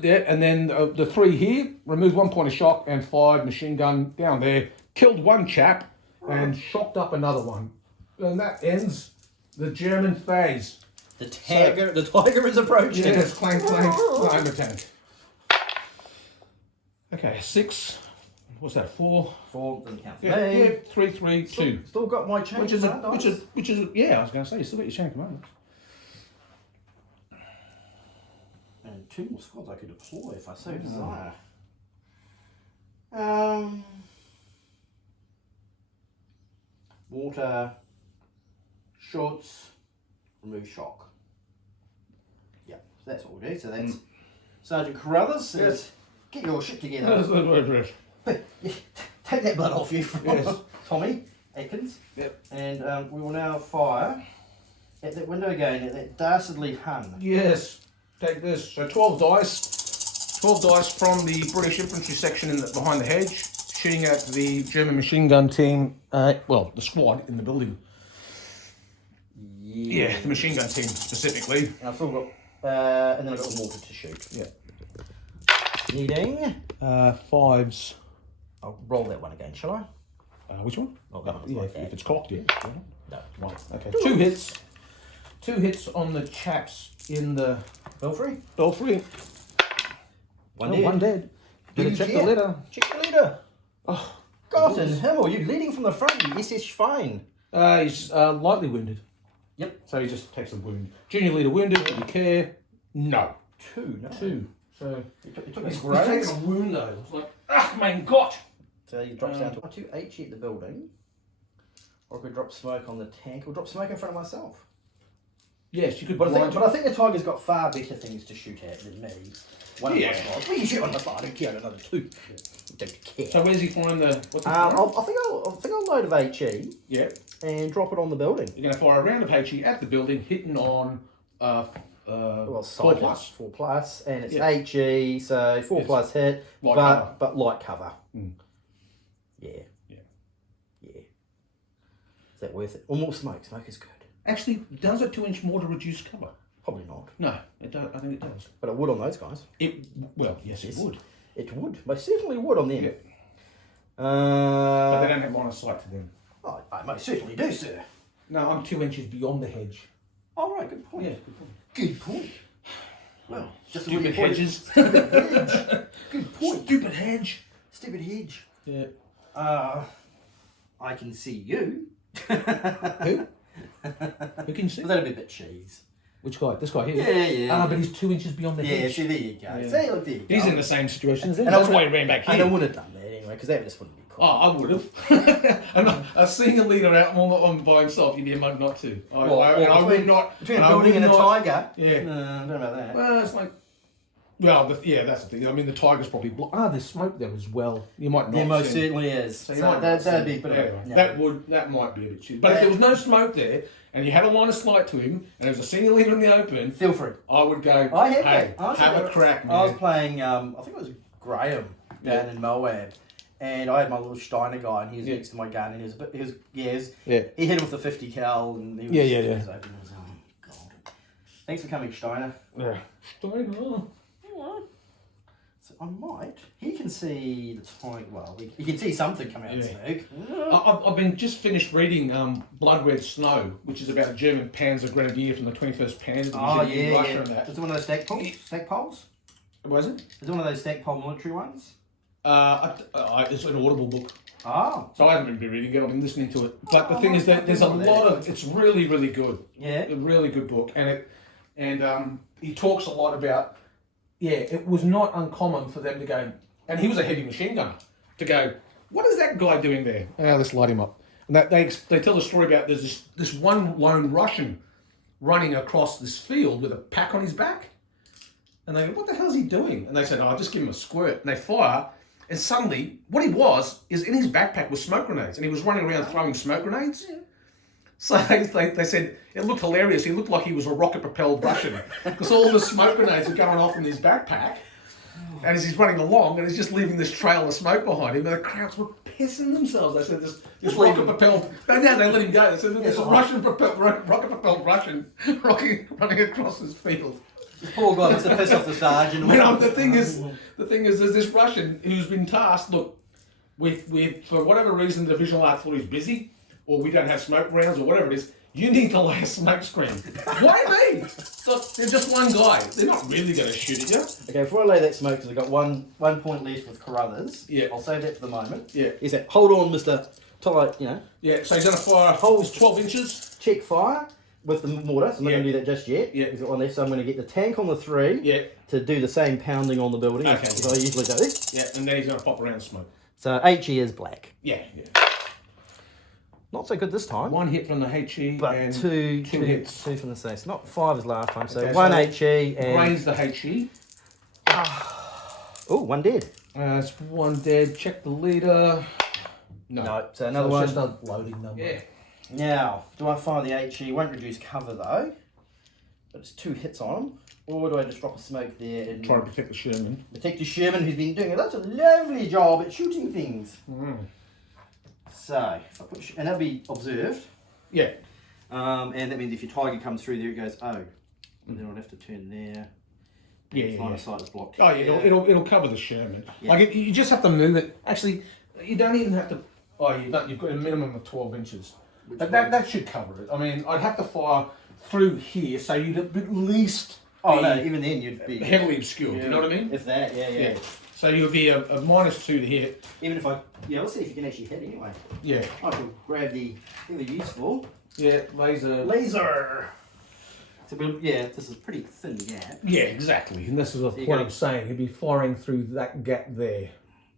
There, and then the 3 here, removed 1 point of shock and fired machine gun down there. Killed 1 chap and shocked up another one. And that ends the German phase. The tiger is approaching. Yes, clank, clank. I'm a tank. Okay, 6. What's that? 4. 4 doesn't count for Yeah, me. yeah, 3, 3, 2. Still got my chain. Which is command dice. yeah. I was going to say you still got your chain commandments. And 2 more squads I could deploy if I so desire. Water, shorts, remove shock. Yeah, so that's what we do. So that's Sergeant Carruthers says, get your shit together. Take that blood off you, Yes. Tommy Atkins. Yep. And we will now fire at that window again, at that dastardly Hun. Yes. Take this. So 12 dice. 12 dice from the British infantry section behind the hedge, shooting at the German machine gun team, well, the squad in the building. Yeah, the machine gun team specifically. And I've still got, and then I've got water to shoot. Yeah. Needing. 5s. I'll roll that one again, shall I? Which one? Oh, that one's Yeah, like that. if it's cocked, yeah. No. Right. Okay. 2 hits. 2 hits on the chaps in the Belfry? belfry. One dead. One dead. Better check the letter. Check the leader. Oh, God in hell, you leading from the front, you SS Schwein. he's lightly wounded. Yep. So he just takes a wound. Junior leader wounded. Do you care? No. 2, no. 2. So He took a he's grade. taking a wound though. It's like, ah, mein Gott. So he drops down to 2 HE at the building. Or I could drop smoke on the tank, or drop smoke in front of myself. Yes, you could. But I think the Tiger's got far better things to shoot at than me. One Yeah. of my spots. Well, you shoot on the spot, I don't care, another 2. Don't care. So where's he find the? What's the I think I'll load of HE Yeah. and drop it on the building. You're going to fire a round of HE at the building, hitting on Well, 4 side plus. 4 plus, and it's Yeah. HE, so 4 Yes. plus hit, Light cover. but light cover. Mm. Yeah. Yeah. Yeah. Is that worth it? Or more smoke? Smoke is good. Actually, does a 2-inch mortar reduce cover? Probably not, No, it does. I think it does. but it would on those guys. Yes, Yes. it would. It would. Most certainly would on them. Yeah. But they Uh, don't have line of sight to them. I most certainly do, sir. No, I'm 2 inches beyond the hedge. All right, good point. Yeah, good point. Good point. Well, just a Stupid little point. hedges. Stupid hedge. Good point. Stupid hedge. Stupid hedge. Yeah. I can see you. Who? Who can you see? But that'd be a bit cheese. Which guy? This guy here? Yeah. Ah, but he's 2 inches beyond the Yeah, hedge. see, there you go. Yeah. See, look, there you go. He's in the same situation as him. And I That's why he would've- ran back And I here. would have done that anyway, because that just wouldn't be cool. Oh, I would have. And a senior leader out on by himself, you'd be a mug not to. I would not. Between and a I building would and a not- tiger. Yeah. No, I don't know about that. Well, it's like. Well, that's the thing. I mean, the tiger's probably. There's smoke there as well. You might not. There most see. certainly is. So So, you might that'd not be see. a bit Anyway, of that might be a bit cheesy. But if there was no smoke there and you had a line of sight to him and there was a senior leader in the open, Feel free. I would go. I had hey, that. have a crack, man. I was playing, I think it was Graham down in Moab. And I had my little Steiner guy, and he was next to my gun, and he hit him with a 50 cal, and he was, Yeah. he was open. I was, oh, God. Thanks for coming, Steiner. Yeah. Steiner. So I might. He can see the tiger. Well, he can see something come out of the smoke. I've been just finished reading Blood Red Snow, which is about a German Panzer Grenadier from the 21st Panzer Division in Russia and that. Is it one of those stack poles? Stack poles? Was it? Is it one of those stack pole military ones? It's an Audible book. Oh. So I haven't been reading it, I've been listening to it. But the thing is that there's a lot of, it's really, really good. Yeah. A really good book. And he talks a lot about, it was not uncommon for them to go, and he was a heavy machine gunner, to go, what is that guy doing there? Let's light him up. And they tell a story about there's this one lone Russian running across this field with a pack on his back. And they go, what the hell is he doing? And they said, just give him a squirt. And they fire. And suddenly, what he was, is in his backpack was smoke grenades. And he was running around throwing smoke grenades. Yeah. So they said, it looked hilarious. He looked like he was a rocket-propelled Russian. Because all the smoke grenades were going off in his backpack. And as he's running along, and he's just leaving this trail of smoke behind him, and the crowds were pissing themselves. They said, this rocket-propelled... They let him go. They said, this rocket-propelled Russian running across this field. This poor guy must have pissed off the sergeant. The thing is, there's this Russian who's been tasked, look, with for whatever reason, the visual artillery is busy, or we don't have smoke rounds, or whatever it is, you need to lay a smoke screen. Why me? So they're just one guy. They're not really going to shoot at you. Okay, before I lay that smoke, because I've got one point left with Carruthers. Yeah. I'll save that for the moment. Yeah. He said, hold on, Mr. Tight, Yeah, so he's going to fire a hole 12 inches. Check fire with the mortar, so I'm not going to do that just yet. Yeah. He's got one left, so I'm going to get the tank on the 3 Yeah. to do the same pounding on the building as I usually do. Yeah, and then he's going to pop around smoke. So HE is black. Yeah. Not so good this time. 1 hit from the HE But and two hits. Two from the safe. Not 5 as last time. So Okay, 1 so HE and... Grains the HE. Oh, 1 dead. It's 1 dead. Check the leader. No. So another So one. it's just a loading number. Yeah. Now, do I fire the HE? Won't reduce cover though. But it's 2 hits on him. Or do I just drop a smoke there and Try to protect the Sherman. protect the Sherman, who's been doing a lovely job at shooting things? So, if I put and that'll be observed. Yeah. And that means if your tiger comes through there, it goes, oh. And then I'll have to turn there. Line of sight is blocked. Oh yeah, here. it'll cover the Sherman. Yeah. Like you just have to move it. Actually, you don't even have to. Oh, you've got a minimum of 12 inches. But that should cover it. I mean, I'd have to fire through here, so you'd at least. Oh be no, even then you'd be heavily obscured. Yeah. You know what I mean? If that, yeah. So you'd be a -2 to hit. Even if let's see if you can actually hit anyway. Yeah. I can grab the thing they're useful. Yeah, laser. Laser! So this is a pretty thin gap. Yeah, exactly. And this is you what go- I'm saying. He'd be firing through that gap there.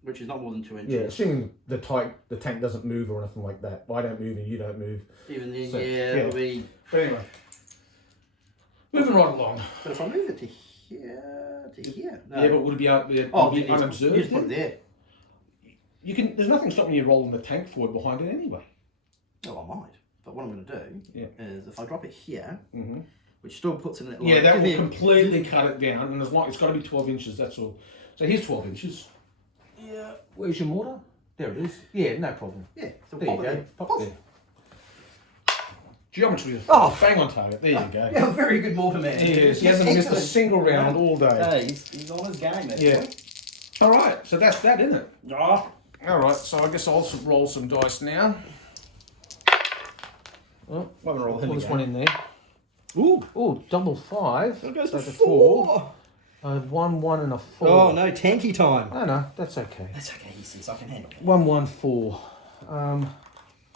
Which is not more than 2 inches. Yeah, assuming the tank doesn't move or anything like that. I don't move and you don't move. Even then, So, it'll be... But anyway, moving right along. But if I move it to here, No. Yeah, but would it be Oh, be unobserved? You just put it there. You can. There's nothing stopping you rolling the tank forward behind it anyway. Oh, I might. But what I'm going to do is if I drop it here, which still puts it in that line. Yeah, that give will me a- completely cut it down, and as long it's got to be 12 inches. That's all. So here's 12 inches. Yeah. Where's your mortar? There it is. Yeah, no problem. Yeah. So There pop you it go. there. Pop it there. Geometry. Oh. Bang on target. There you go. Yeah, very good mortar man. He is. He hasn't missed a Excellent. single round all day. Yeah, he's on his game, actually. Yeah. All right. So that's that, isn't it? Oh. All right. So I guess I'll roll some dice now. Oh, I'm gonna roll him pull this again. one in there. Ooh, double 5. There goes the That's a 4. 1, 1 and a 4. Oh, no, tanky time. No, that's okay. That's okay, he says, I can handle it. 1, 1, 4.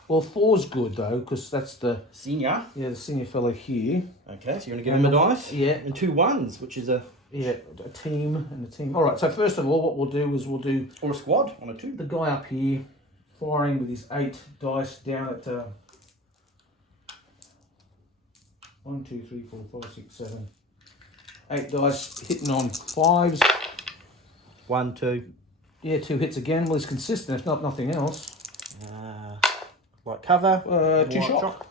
Well, 4's good though, because that's the Senior. senior fellow here. Okay, so you're going to give him a dice? Yeah. And 2 1s, which is a... Yeah, a team and a team. All right. So first of all, what we'll do is we'll do Or a squad on a 2. the guy up here firing with his 8 dice down at 1, 2, 3, 4, 5, 6, 7. 8 dice hitting on 5s. 1, 2. Yeah, 2 hits again. Well, it's consistent, if not nothing else. Light cover. 2 White shock.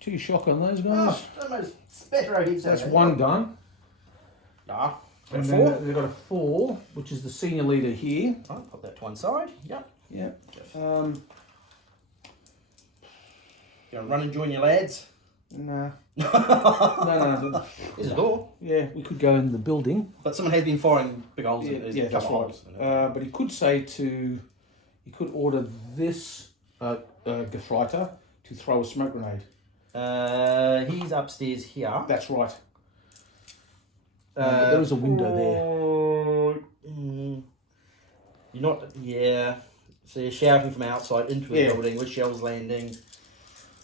2 shock on those Oh, guys. almost spatter our heads. That's 1 done. Ah. And And 4. then they've got a 4, which is the senior leader here. I'll put that to one side. Yep. Yeah. Gonna run and join your lads. Nah. No. There's a door. Yeah, we could go in the building. But someone has been firing big holes in it. Yeah, that's right. But he could say he could order this Gefreiter to throw a smoke grenade. He's upstairs here. That's right. But there is a window there. You're not, yeah. So you're shouting from outside into a Yeah. building with shells landing.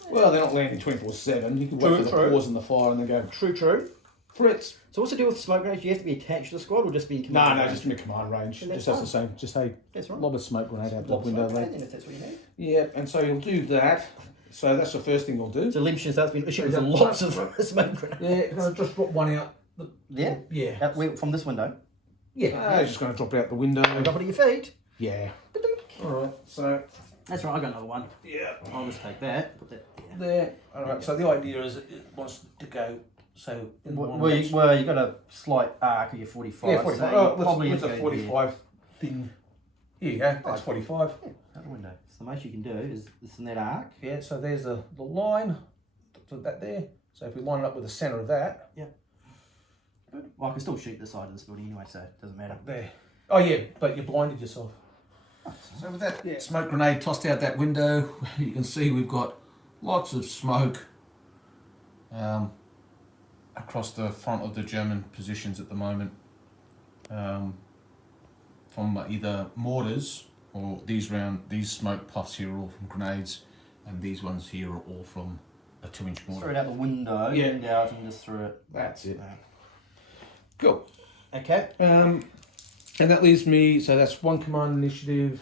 Well, they're not landing 24/7. You can wait for the True. pause in the fire and then go, True. Fritz. So what's the deal with smoke grenades? Do you have to be attached to the squad or just be in command? No, range? just in the command range. And that's Just has fine. the same. Just hey, That's right. lob a smoke grenade out the Lob window. smoke There. grenade, if that's what you need. Yeah, and so you'll do that. So that's the first thing we'll do. So Leibstandarte has been issuing lots of smoke grenades. Yeah, gonna just drop one out. Yeah? Yeah. From this window. Yeah. Just going to drop it out the window. Drop it at your feet. Yeah. All right. So That's right, I got another one. yeah, I'll just take that. Put that there. there. All right. So the idea is it wants to go. So in Well, you got a slight arc of your 45. yeah, 45. So Oh, probably let's go a there. 45 thing. Here you go. That's 45. Yeah, out the window. So the most you can do is this in that arc. Yeah. So there's the line. Put that there. So if we line it up with the centre of that. Good. Well, I can still shoot this side of this building anyway, so it doesn't matter. There. Oh yeah, but you blinded yourself. So with that smoke grenade tossed out that window, you can see we've got lots of smoke across the front of the German positions at the moment, from either mortars or these smoke puffs here are all from grenades, and these ones here are all from a 2-inch Throw mortar. it out the window, Yeah. and out and just through it. That's it. Cool. Okay. And that leaves me, so that's 1 command initiative,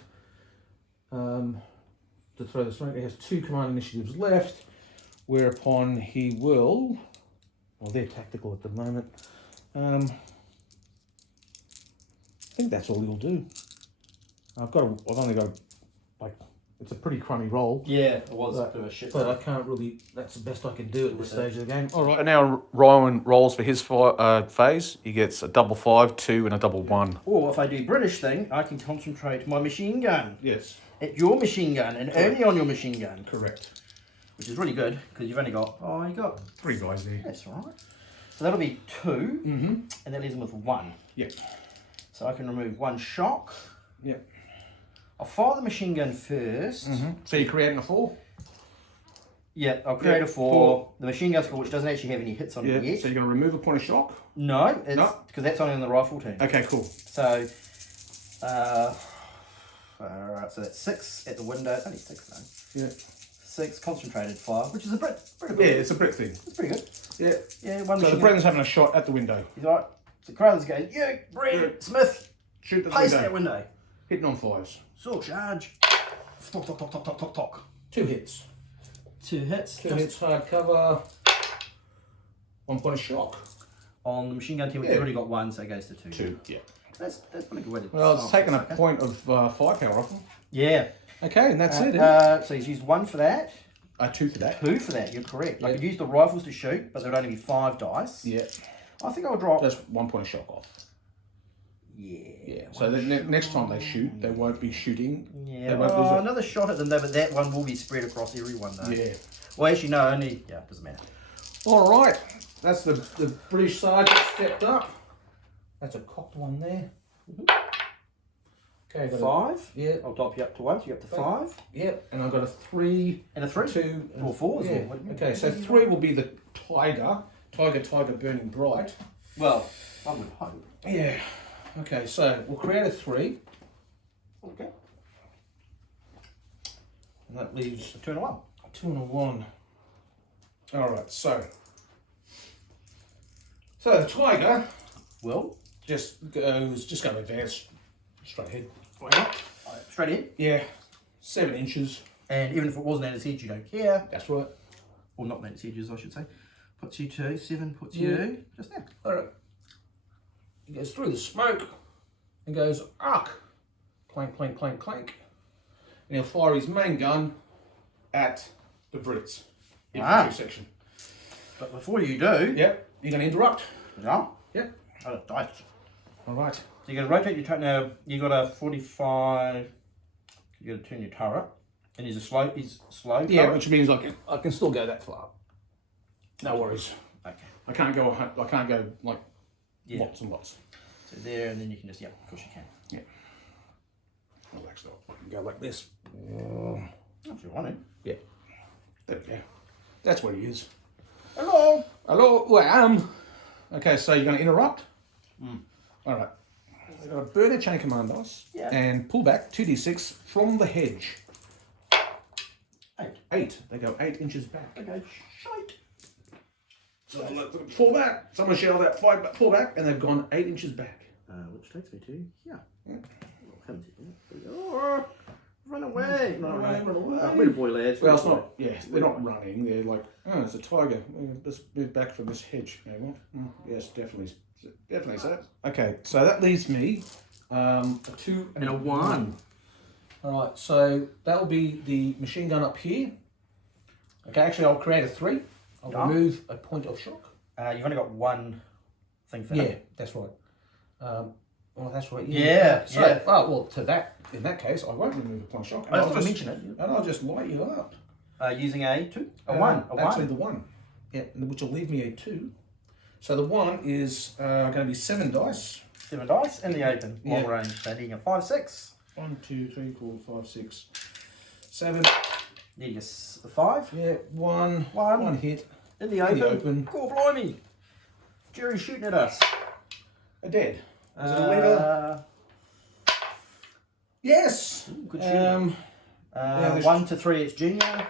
to throw the smoke. He has 2 command initiatives left, whereupon he will. Well, they're tactical at the moment. I think that's all he'll do. I've only got like, it's a pretty crummy roll. Yeah, it was a bit of a shit. But I can't really. That's the best I can do at this stage of the game. All right. And now Rowan rolls for his phase. He gets a double 5, 2, and a double 1. Or if I do British thing, I can concentrate my machine gun Yes. at your machine gun and only on your machine gun. Correct. Which is really good because you've only got, you got 3 guys there. That's all right. So that'll be 2, and that leaves them with 1. Yep. So I can remove 1 shock. Yep. I'll fire the machine gun first. So you're creating a 4? Yeah, I'll create a 4. The machine gun score, which doesn't actually have any hits on it yet. So you're going to remove a point of shock? No, it's because that's only on the rifle team. Okay, cool. So, alright, so that's 6 at the window. It's only 6 though. Yeah. 6 concentrated fire, which is a Brit. Yeah, it's a Brit thing. It's pretty good. Yeah. Yeah, one So machine the Brendan's having a shot at the window. He's alright. So Crowley's going, you, Brent, Smith, Shoot the place window. that window. Hitting on 5s. Sword charge. Tock, tock, tock, tock, tock, tock, tock. 2 hits. 2 hits. 2 hits, hard cover. 1 point of shock. On the machine gun team, we've already got 1, so it goes to 2. 2, yeah. That's pretty good way to Well, it's start taken a this, okay? point of firepower off him. Yeah. Okay, and that's it, isn't it? So he's used 1 for that. 2 for that. 2 for that, you're correct. I Yeah. could use the rifles to shoot, but there would only be 5 dice. Yeah. I think I'll drop. That's 1 point of shock off. Yeah. Yeah. So the next time they shoot, they won't be shooting. Yeah. They won't lose it. Another shot at them though, but that one will be spread across everyone though. Yeah. Well, actually, no, only. Yeah, doesn't matter. All right. That's the British sergeant stepped up. That's a cocked one there. Okay, got 5. Yeah. I'll top you up to 1, so you're up to 5. Yep. And I've got a 3. And a 3. 2. Or 4 as Yeah. well. Okay, so 3 will be the tiger. Tiger, burning bright. Well, I would hope. Yeah. Okay, so we'll create a 3. Okay. And that leaves A 2 and a 1. 2 and a 1. All right, so the tiger Well, just going to advance straight ahead. straight in. Yeah, 7 inches. And even if it wasn't at its edge, you don't care. That's right. Or not at its edges, I should say. Puts you to 7, puts you just there. All right. He goes through the smoke and goes arc, clank, clank, clank, clank, and he'll fire his main gun at the Brits infantry section. But before you do, Yep. You're going to interrupt. no, Yep. dice. All right. So you're going to rotate your turret. Now, you got a 45. You got to turn your turret. And he's slow Yeah, turret. which means I can still go that far. No worries. Okay. I can't go like Yeah. lots and lots. So there, and then you can just, of course you can. Yeah. Well, actually, I can go like this. If you want to. Yeah. There we go. That's what he is. Hello. Hello, who I am. Okay, so you're going to interrupt. All right. You're going to burn a chain command dice and pull back 2d6 from the hedge. 8. 8. They go 8 inches back. Okay, shite. So fall back. Someone shout that, fall back, and they've gone 8 inches back. Which takes me to, We'll come to you. Oh, run away. Run away. We're boy lads. Well, it's not, they're not running. They're like, oh, it's a tiger. Let's move back from this hedge. You know what? Yes, definitely so. Okay, so that leaves me a 2 and a 1. All right, so that'll be the machine gun up here. Okay, actually, I'll create a 3. I'll remove a point of shock. You've only got 1 thing for Yeah, that's right. Well, that's right. So, well, in that case, I won't remove a point of shock. I thought I mentioned it. And I'll just light you up. Using a 2? A 1? Actually, the 1. Yeah, which will leave me a 2. So the 1 is going to be 7 dice. 7 dice in the open, long Yeah. range. So needing a 5, 6. 1, 2, 3, 4, 5, 6, 7. Needing a 5. Yeah, one hit. In the In the open. open. God blimey. Jerry's shooting at us. A dead. Is it a leader? Yes. Good shooting. 1 to 3, it's junior.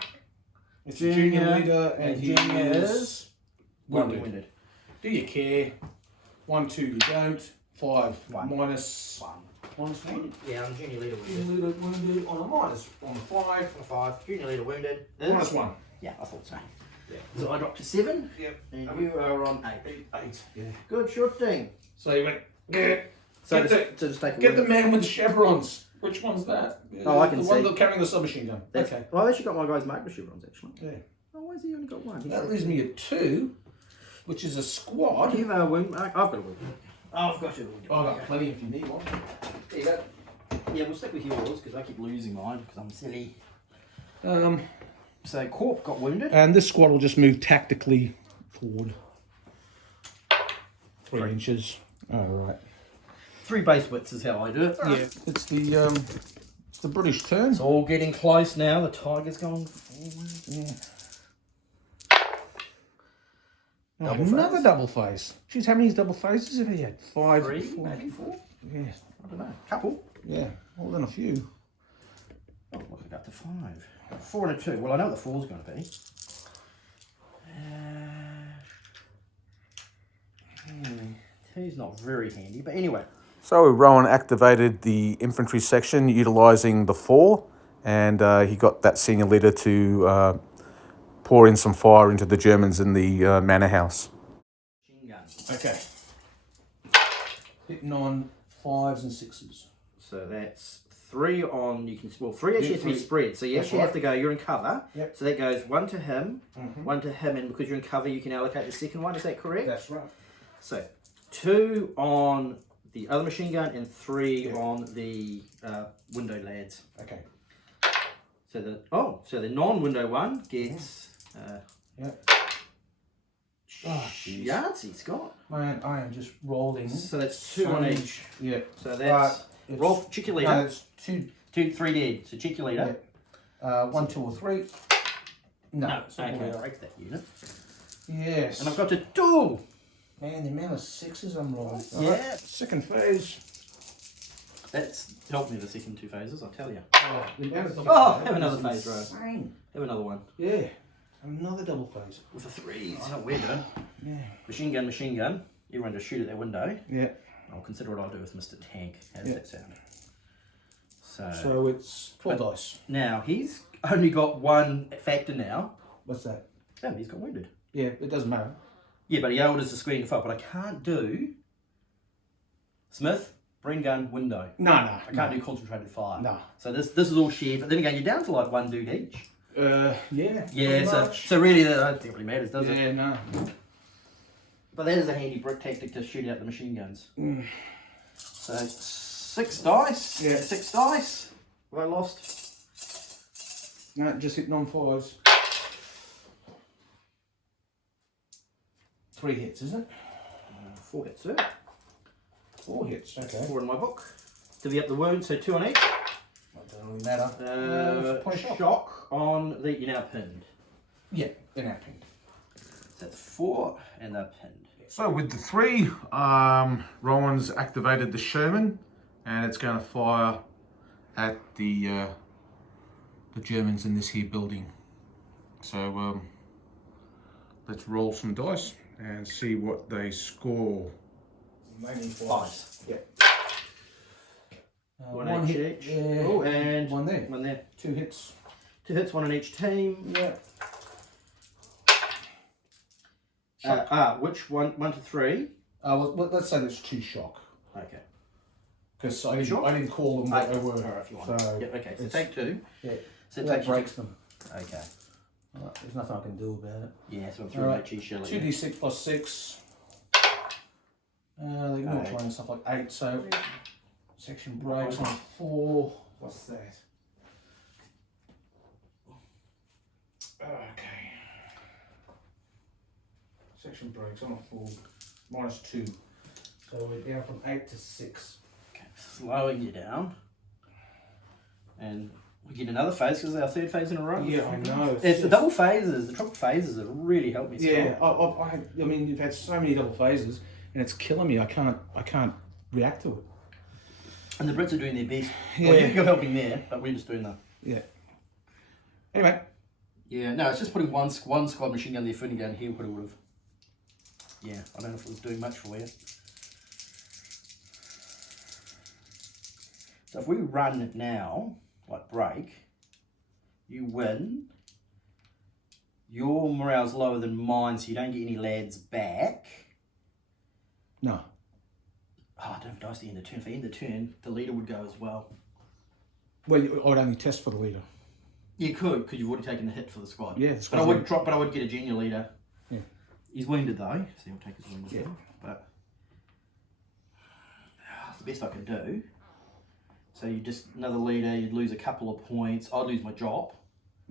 It's a junior leader, and he junior is wounded. wounded. Do you care? 1, 2, you don't. 5 1. minus 1. Minus one. Yeah, I'm junior leader wounded. Junior leader wounded on a minus on the 5. On a 5. Junior leader wounded. Minus 1. Yeah, I thought so. Yeah. So I dropped to 7. Yep. And you are on 8. 8. Yeah. Good shooting. So you went. Yeah. So Get take the man with the chevrons. Which one's that? Oh, I can the see. one that carrying the submachine gun. Okay. Well, I've actually got my guy's marked with chevrons, actually. Yeah. Oh, why has he only got 1? That leaves me at 2, which is a squad. Do you have a wound mark? I've got a wound mark. Oh, I've got a wound Oh, I've mark. got plenty if you need one. There you go. Yeah, we'll stick with yours because I keep losing mine because I'm silly. So Corp got wounded. And this squad will just move tactically forward. 3 inches. Oh, right. 3 base widths is how I do it. Yeah. It's the British turn. It's all getting close now. The tiger's going forward. Yeah. Double Another phase. double phase. Jeez, how many double phases have he had? 5? 3, 4? maybe 4. Yeah. I don't know. Couple. Yeah. More than a few. Oh, look, I got to 5. 4 and a 2. Well, I know what the 4's going to be. Two's not very handy, but anyway. So Rowan activated the infantry section utilising the 4, and he got that senior leader to pour in some fire into the Germans in the manor house. Machine gun. Okay. Hitting on 5s and 6s. So that's 3 on, you can, well, 3 actually Yeah, has to be 3. spread. So you That's actually right. have to go, you're in cover. Yep. So that goes 1 to him, Mhm. 1 to him, and because you're in cover, you can allocate the second one. Is that correct? That's right. So 2 on the other machine gun and 3 Yeah. on the window lads. Okay. So the non-window one gets Yep. Oh, jeez. Yahtzee, Scott. Man, I am just rolling. So that's 2 on each. Yeah. So that's It's- roll check your leader. No, it's 2. 2, 3 dead. So check your leader. 1, 2, or 3. No. No, it's not okay, gonna- break that unit. Yes. And I've got to do. Man, the amount of 6s I'm rolling. Yeah. Alright, second phase. That's helped me the second 2 phases, I'll tell you. Oh, the amount of double Oh, phase have another is phase, Ro. insane. Have another one. Yeah. Another double phase. With the 3s. That's what we're doing. Yeah. Machine gun, machine gun. Everyone just shoot at that window. Yeah. I'll consider what I'll do with Mr. Tank. How does Yeah. that sound? So, So it's 12 dice. now he's only got 1 factor now. What's that? Oh, he's got wounded. Yeah, it doesn't matter. Yeah, but he orders the screen to fire, but I can't do Smith, bring gun, window. No. I can't do concentrated fire. No. So this is all shared, but then again, you're down to like 1 dude each. Yeah. Yeah, pretty so, much. so really that I don't think it really matters, does it? Yeah, no. But that is a handy brick tactic to shoot out the machine guns. Mm. So 6 dice. Yeah. 6 dice. Have I lost? No, just hitting on 5s. 3 hits, is it? 4 hits, sir. 4 hits. Okay. 4 in my book. Divvy up the wound, so 2 on each. That doesn't really matter. Point of Shock on the, you're now pinned. Yeah, they're now pinned. So that's 4 and they're pinned. So with the 3, Rowan's activated the Sherman, and it's going to fire at the Germans in this here building. So let's roll some dice and see what they score. Mainly 5. Yeah. 1 each. Yeah. Oh, and 1 there. 1 there. 2 hits. 2 hits, 1 on each team. Yeah. Which one? 1 to 3. Well, let's say there's 2 shock. Okay. Because I Sure. didn't call them what they were. Alright, if you want. So Yep, okay, so it's- take 2. Yeah. So that take breaks them. Okay. There's nothing I can do about it. Yeah, so I'm throwing Alright, that cheese shell at 2d6 plus 6. They can all try and stuff like 8. So section breaks on 4. What's that? Okay. Section breaks on a 4. Minus 2. So we're down from 8 to 6. Okay, slowing you down. And we get another phase because it's our 3rd phase in a row. Yeah, I know. It's the double phases, the triple phases that really helped me. Yeah, I mean, you've had so many double phases, and it's killing me. I can't react to it. And the Brits are doing their best. Yeah. Well, you're helping there, but we're just doing that. Yeah. Anyway. Yeah, no, it's just putting one squad machine gun there, footing gun here, would have. Yeah, I don't know if it was doing much for you. So if we run it now, like break, you win. Your morale's lower than mine, so you don't get any lads back. No. Oh, I don't have dice at the end of turn. If I end the turn, the leader would go as well. Well, I'd only test for the leader. You could, because you've already taken the hit for the squad. Yeah, but I would drop. But I would get a junior leader. Yeah. He's wounded though, so he'll take his wounded. Yeah. But it's the best I can do. So you just another leader. You'd lose a couple of points. I'd lose my job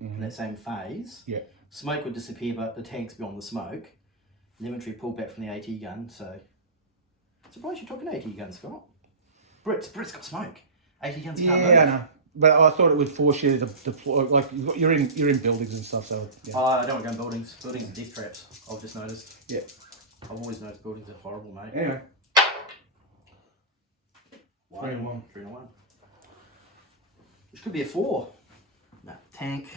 in that same phase. Yeah. Smoke would disappear, but the tank's beyond the smoke. The inventory pulled back from the AT gun. So surprised you're talking AT gun, Scott. Brit's got smoke. AT guns can't move. Yeah, I know. But I thought it would force you to deploy. Like you're in buildings and stuff. So yeah. Oh, I don't want to go in buildings. Buildings are death traps. I've just noticed. Yeah. I've always noticed buildings are horrible, mate. Anyway. 3-1. Which could be a 4. No, tank.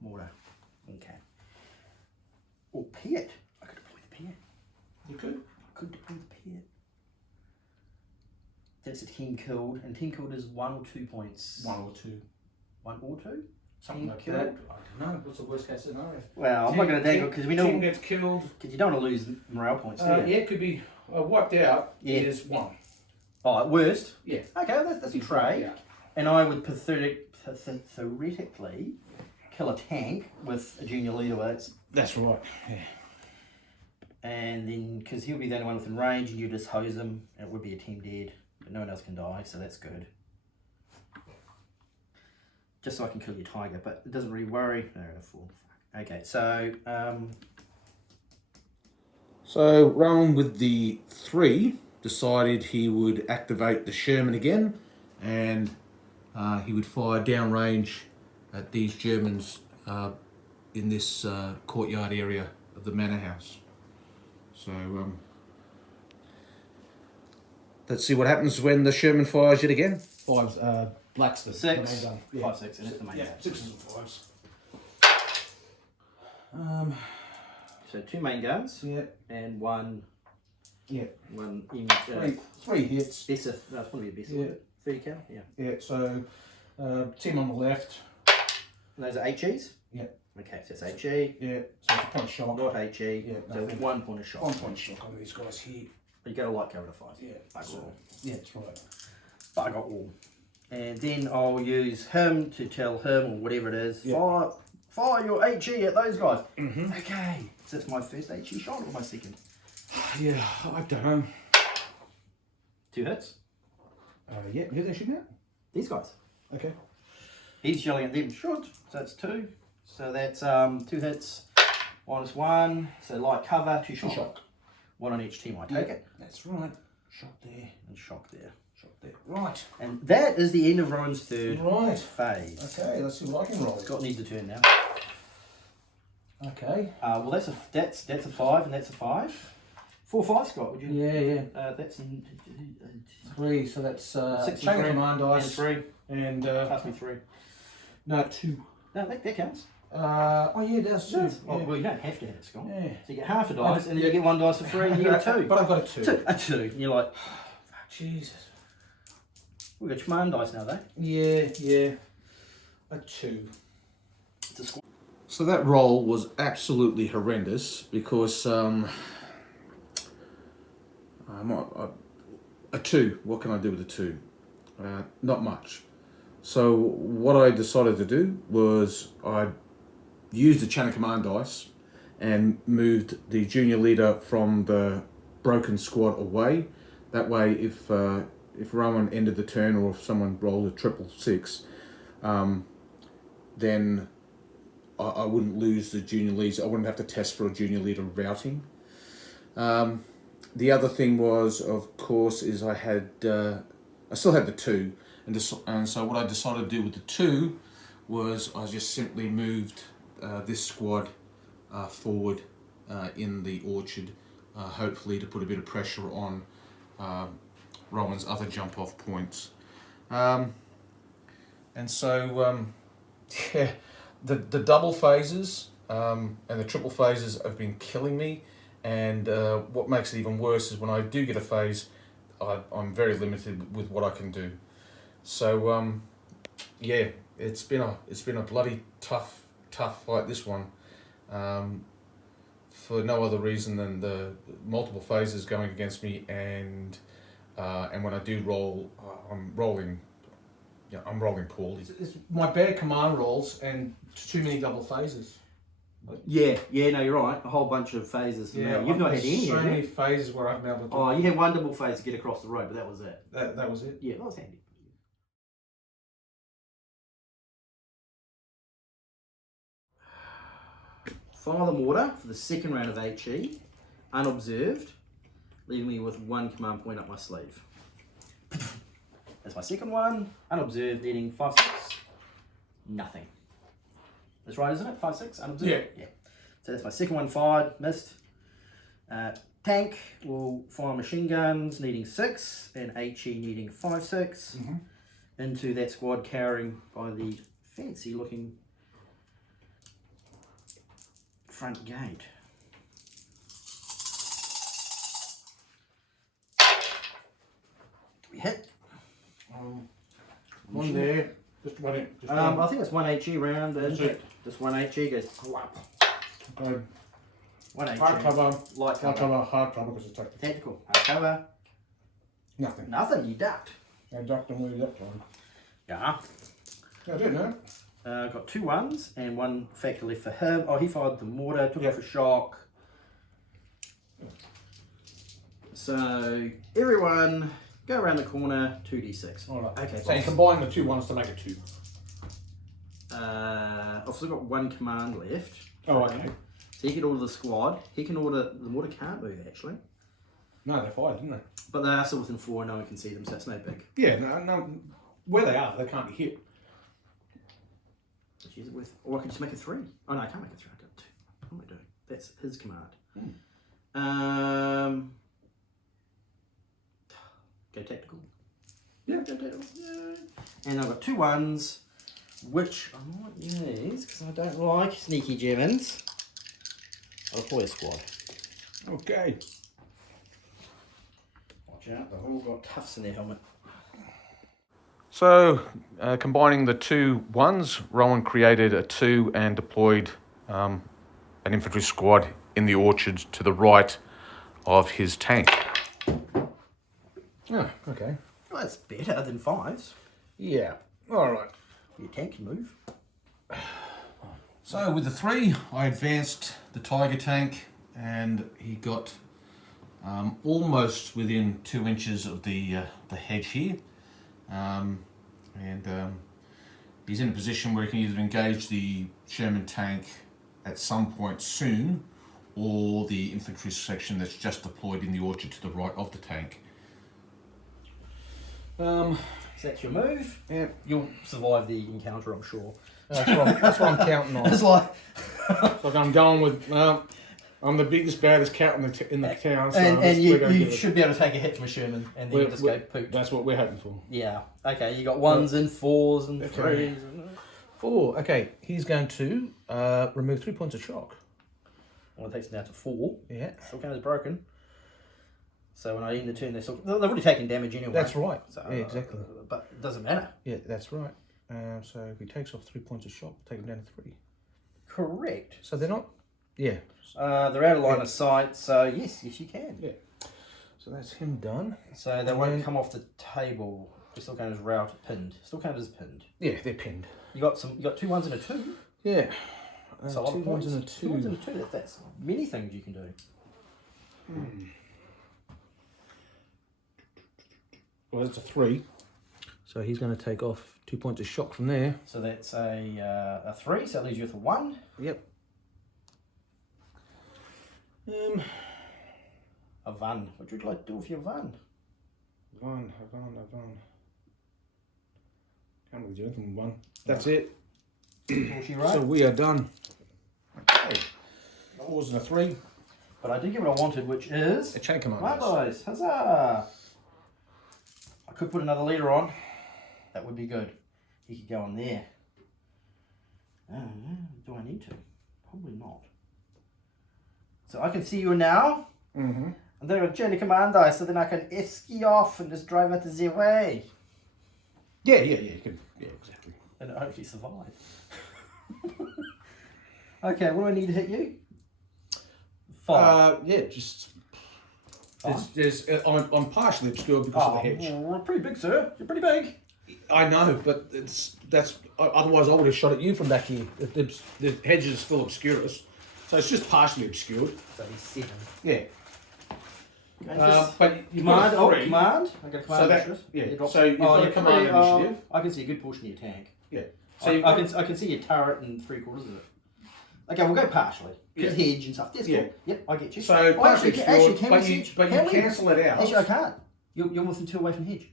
Mortar. Okay. Or Pit. I could deploy the Pit. You could. I could deploy the Pit. That's a team killed, and team killed is 1 or 2 points. 1 or 2. 1 or 2? Something Team like killed? that. I don't know. What's the worst case scenario? Well, I'm not going to dangle because we know. Team gets killed. Because you don't want to lose morale points, do you? Yeah, it could be wiped out. Yeah. Is 1. Oh, at worst? Yeah. Okay, well, that's a trade. Yeah. And I would theoretically kill a tank with a junior leader. That's right. Yeah. And then, because he'll be the only one within range, and you just hose him, and it would be a team dead. But no one else can die, so that's good. Just so I can kill your tiger, but it doesn't really worry. No, a 4. Okay, so... So Rowan with the 3 decided he would activate the Sherman again, and he would fire downrange at these Germans in this courtyard area of the manor house. So let's see what happens when the Sherman fires yet again. 5's Black's the 6. main gun. 5, 6, and it's the main gun. 6s and 5s. So 2 main guns. Yeah. And 1... Yeah. 1... 3 hits. Bessa, no, it's probably a Bessa. Yeah. 30 cal? Yeah. Yeah, so team on the left. And those are HEs? Yeah. Okay, so it's HE. Yeah, so it's a point of shock. Not HE. Yeah, so nothing. 1 point of shock. 1 point of shock on these guys here. But you got a light cover to 5. Yeah, Bugger so, all. yeah, that's right. Bugger all. And then I'll use him to tell him, or whatever it is, Yeah. fire your HE at those guys. Mm-hmm. Okay. So that's my first HE shot or my second? Yeah, I don't know. 2 hits. Yeah, who they shooting at? These guys. Okay. He's yelling at them, shoot. So that's 2. So that's 2 hits, -1. So light cover, 2 shock. Shock. 1 on each team, I take it. That's right. Shock there. And shock there. Shock there. Right. And that is the end of Rowan's third Right. phase. Okay, let's see what I can roll. Scott needs a turn now. Okay. Well, that's a 5 and that's a 5. 4, 5, Scott. Would you? Yeah. That's 3, so that's 6 chain of and command dice. 3. And Pass me 3. no, 2. No, that counts. Oh yeah, that's 2. Oh, well, you don't have to hit it, Scott. Yeah. So you get half a dice, and then you get 1 dice for free, and you get a 2. But I've got a 2. A 2. And you're like, Jesus. we've got command dice now, though. Yeah. A 2. It's a squad. So that roll was absolutely horrendous because a 2. What can I do with a 2? Not much. So what I decided to do was I used the chain of command dice and moved the junior leader from the broken squad away. That way, if Rowan ended the turn or if someone rolled a 666, then I wouldn't lose the junior leads. I wouldn't have to test for a junior leader routing. The other thing was, of course, is I still had the 2, and so what I decided to do with the 2 was I just simply moved this squad forward in the orchard, hopefully to put a bit of pressure on Rowan's other jump off points. And so, yeah. The double phases and the triple phases have been killing me, and what makes it even worse is when I do get a phase, I'm very limited with what I can do. So yeah, it's been a bloody tough fight, this one, for no other reason than the multiple phases going against me, and when I do roll, I'm rolling poorly. It's my bad command rolls and too many double phases. Yeah, no, you're right. A whole bunch of phases. Yeah, You've not had there's any, so have you? many phases where I've been able to do. Oh, you had one double phase to get across the road, but that was it. That was it. Yeah, that was handy. Fire the mortar for the second round of HE, unobserved, leaving me with 1 command point up my sleeve. That's my second one, unobserved, needing 5/6. Nothing. That's right, isn't it? 5/6, unobserved? Yeah. So that's my second one fired, missed. Tank will fire machine guns, needing 6, and HE needing 5/6. Into that squad carrying by the fancy looking front gate. We hit. One there. Just one. I think it's 1 HE round. That's it. Just 1 HE goes whap. Hard 1 HE. cover. Light Hard cover. cover. Hard cover because it's tactical. Tactical. Hard cover. Nothing. Nothing. You ducked. I ducked and really ducked one. Yeah. I did, no? Got 2 1s and 1 factor left for him. Oh, he fired the mortar. Took off a shock. So everyone go around the corner. 2d6. All right. Okay. So you combine the 2 1s to make a 2. I've still got 1 command left. Oh, okay. So he can order the squad. He can order the mortar. Can't move actually, No, they're fired, didn't they? but they are still within 4 and no one can see them, so it's no big. Yeah, no. Where they are, they can't be hit. Let's use it with, or I can just make a 3. Oh no, I can't make a 3. I got 2. What am I doing? That's his command. Go tactical. Yeah. Go tactical. Yeah. And I've got 2 1s, which I might use because I don't like sneaky Germans. I'll deploy a squad. Okay. Watch out, they've all got tufts in their helmet. So, combining the 2 1s, Rowan created a 2 and deployed an infantry squad in the orchard to the right of his tank. Oh, okay. Well, that's better than 5s. Yeah. All right. Your tank can move. So with the 3, I advanced the Tiger tank, and he got almost within 2 inches of the hedge here, and he's in a position where he can either engage the Sherman tank at some point soon, or the infantry section that's just deployed in the orchard to the right of the tank. So that's your move. Yeah. You'll survive the encounter, I'm sure. That's what I'm counting on. It's like, Like I'm going with. I'm the biggest, baddest cat in the town. So and we're gonna you give it- should be able to take a hit from a Sherman and then just go poop. That's what we're hoping for. Yeah. Okay. You got 1s and 4s and Okay. 3s. And... 4. Okay. He's going to remove 3 points of shock. Well, it takes it down to 4. Yeah. Still count as broken. So when I end the turn, they've already taken damage anyway. That's right. So, Yeah, exactly. But it doesn't matter. Yeah, that's right. So if he takes off 3 points of shock, take him down to 3. Correct. So they're not. Yeah. They're out of line of sight, so yes, you can. Yeah. So that's him done. So they won't come off the table. They still count as pinned. Still count as pinned. Yeah, they're pinned. You got 2 1s and a 2. Yeah. So a lot 2 of points. ones and a 2 1s 2. and a 2. That's many things you can do. Well, that's a 3. So he's going to take off 2 points of shock from there. So that's a 3. So that leaves you with a 1. Yep. A van. What would you like to do with your van? One. Can't really do anything with 1. That's it. Right. So we are done. Okay. That wasn't a 3. But I did get what I wanted, which is A chain command. my boys. Huzzah! I could put another leader on. That would be good. He could go on there. Do I need to? Probably not. So I can see you now. Mm-hmm. And then I've got journey command dice, so then I can ski off and just drive out of the way. Yeah, you can. Yeah, exactly. And it hopefully survive. Okay, what do I need to hit you? 5. Yeah, just. I'm partially obscured because of the hedge. Well, pretty big, sir. You're pretty big. I know, but that's otherwise I would have shot at you from back here. The hedges are still obscure us, so it's just partially obscured. So he's 7. Yeah. But you Command. got a 3. Command. I got a command. So that, interest. yeah. You drop- So you've got a command initiative. I can see a good portion of your tank. Yeah. So So I can see your turret and 3/4 of it. Okay, we'll go partially. Because hedge and stuff. That's cool. Yep, I get you. So partially obscured, can but we you see? cancel it out. Actually, I can't. You're more than 2 away from the hedge.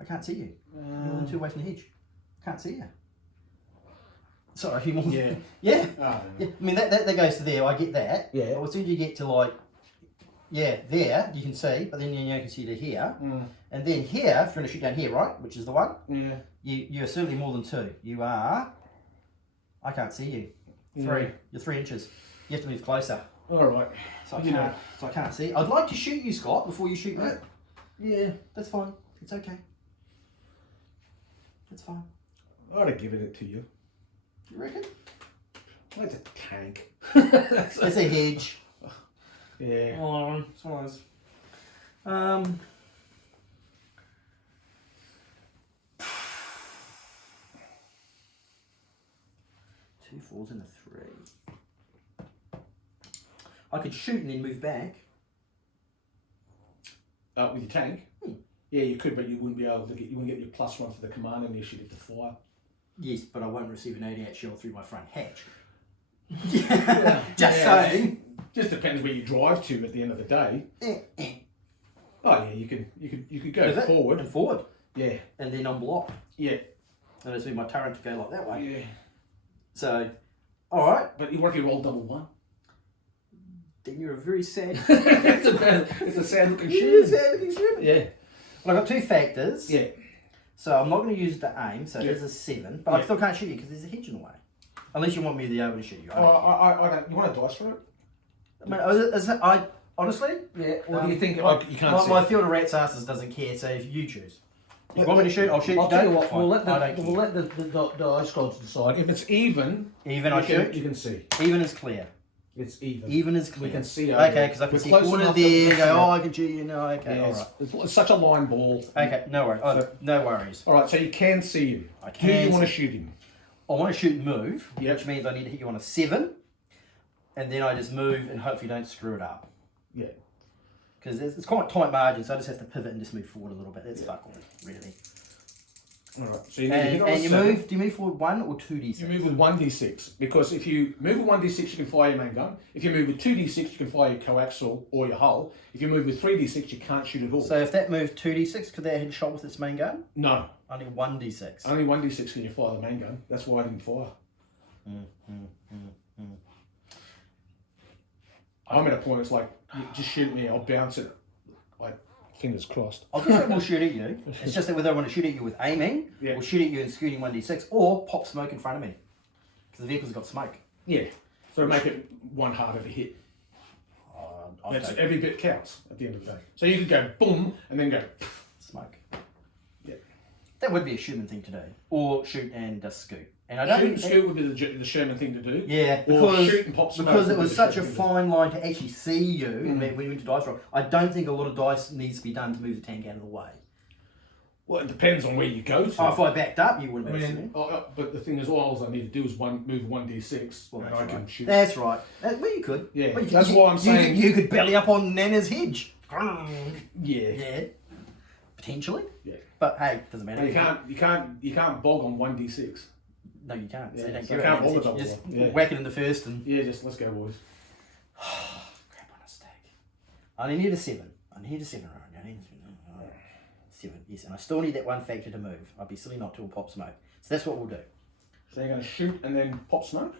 I can't see you. You're more than 2 away from the hedge. Can't see you. Sorry, you're more than... Yeah. Yeah. Oh, Yeah. I mean, that goes to there. I get that. Yeah. But as soon as you get to like, there, you can see, but then you can see to here. And then here, if you're going to shoot down here, right, which is the one, Yeah. you're certainly more than 2. You are, I can't see you. 3. Yeah. You're 3 inches. You have to move closer. All right. So I can't see. I'd like to shoot you, Scott, before you shoot me. Yeah. That's fine. It's okay. It's fine. I'd have given it to you. You reckon? It's a tank. It's a hedge. Yeah. Oh, it's one of those. 2 4s and a 3. I could shoot and then move back. With your tank? Yeah, you could, but you wouldn't be able to get. You wouldn't get your +1 for the command initiative to fire. Yes, but I won't receive an 88 shell through my front hatch. Just saying. Just depends where you drive to at the end of the day. Oh yeah, you could go Is it? forward. And forward. Yeah. And then unblock. Yeah. And I just need my turret to go like that way. Yeah. So, alright. But you want to roll double 1. Then you're a very sad... it's a sad looking You're a shoe. sad looking ship. Yeah. Well, I've got 2 factors. Yeah. So I'm not going to use the aim, so there's a 7. But I still can't shoot you because there's a hedge in the way. Unless you want me to be able to shoot you. I don't. You want a dice for it? I mean, honestly... Yeah. Or do you think you can't see? My field of rat's asses doesn't care, so if you choose. If you want me to shoot, I'll shoot. I'll tell you what. We'll let the the ice gods decide. If it's even, I shoot. You can see. Even is clear. It's even. Even is clear. We can see. Okay, because I can see corner there. And go, I can shoot you. No, okay, Yeah, all right. it's such a line ball. Okay, no worries. No worries. All right, so you can see him. I Do you can want to see- shoot him? I want to shoot and move, Yep. which means I need to hit you on a 7, and then I just move and hopefully don't screw it up. Yeah. Because it's quite tight margins, so I just have to pivot and just move forward a little bit. That's fuck all, really. All right. So you need to hit on And a you 7. move. Do you move forward 1 or 2d6? You move with 1d6 because if you move with 1d6, you can fire your main gun. If you move with 2d6, you can fire your coaxial or your hull. If you move with 3d6, you can't shoot at all. So if that moved 2d6, could that hit shot with its main gun? No, Only 1d6. only 1d6 can you fire the main gun. That's why I didn't fire. I'm at a point. It's like you just shoot me. I'll bounce it. Like fingers crossed. I'll just we'll shoot at you. It's just that whether I want to shoot at you with aiming, or shoot at you and scooting 1d6, or pop smoke in front of me. Because the vehicle's got smoke. Yeah. So make it 1 harder to hit. That's every bit counts at the end of the day. So you could go boom and then go smoke. Yeah. That would be a Sherman thing to do. Or shoot and just scoot. And I don't shoot and scoot would be the Sherman thing to do. Yeah, Or because, shoot and pop smoke because it would be was the such a Sherman thing to do. fine line to actually see you when you went to dice roll. I don't think a lot of dice needs to be done to move the tank out of the way. Well, it depends on where you go to. Oh, if I backed up, you wouldn't I be able to see mean, me. but the thing is, all I need to do is move 1d6 Well, and that's I can right. shoot. That's right. Well, you could. Yeah, Well, you that's could, why I'm saying- You could belly up on Nana's hedge. Yeah. Yeah. Potentially. Yeah. But hey, doesn't matter. You can't bog on 1d6. No, you can't. Yeah, So you don't so give I can't it. bother Just double. Yeah. whack it in the first and Yeah, just let's go, boys. crap on a steak. I need a 7. I need a 7 round. I need a 7. Yes, and I still need that 1 factor to move. I'd be silly not to pop smoke. So that's what we'll do. So you're going to shoot and then pop smoke?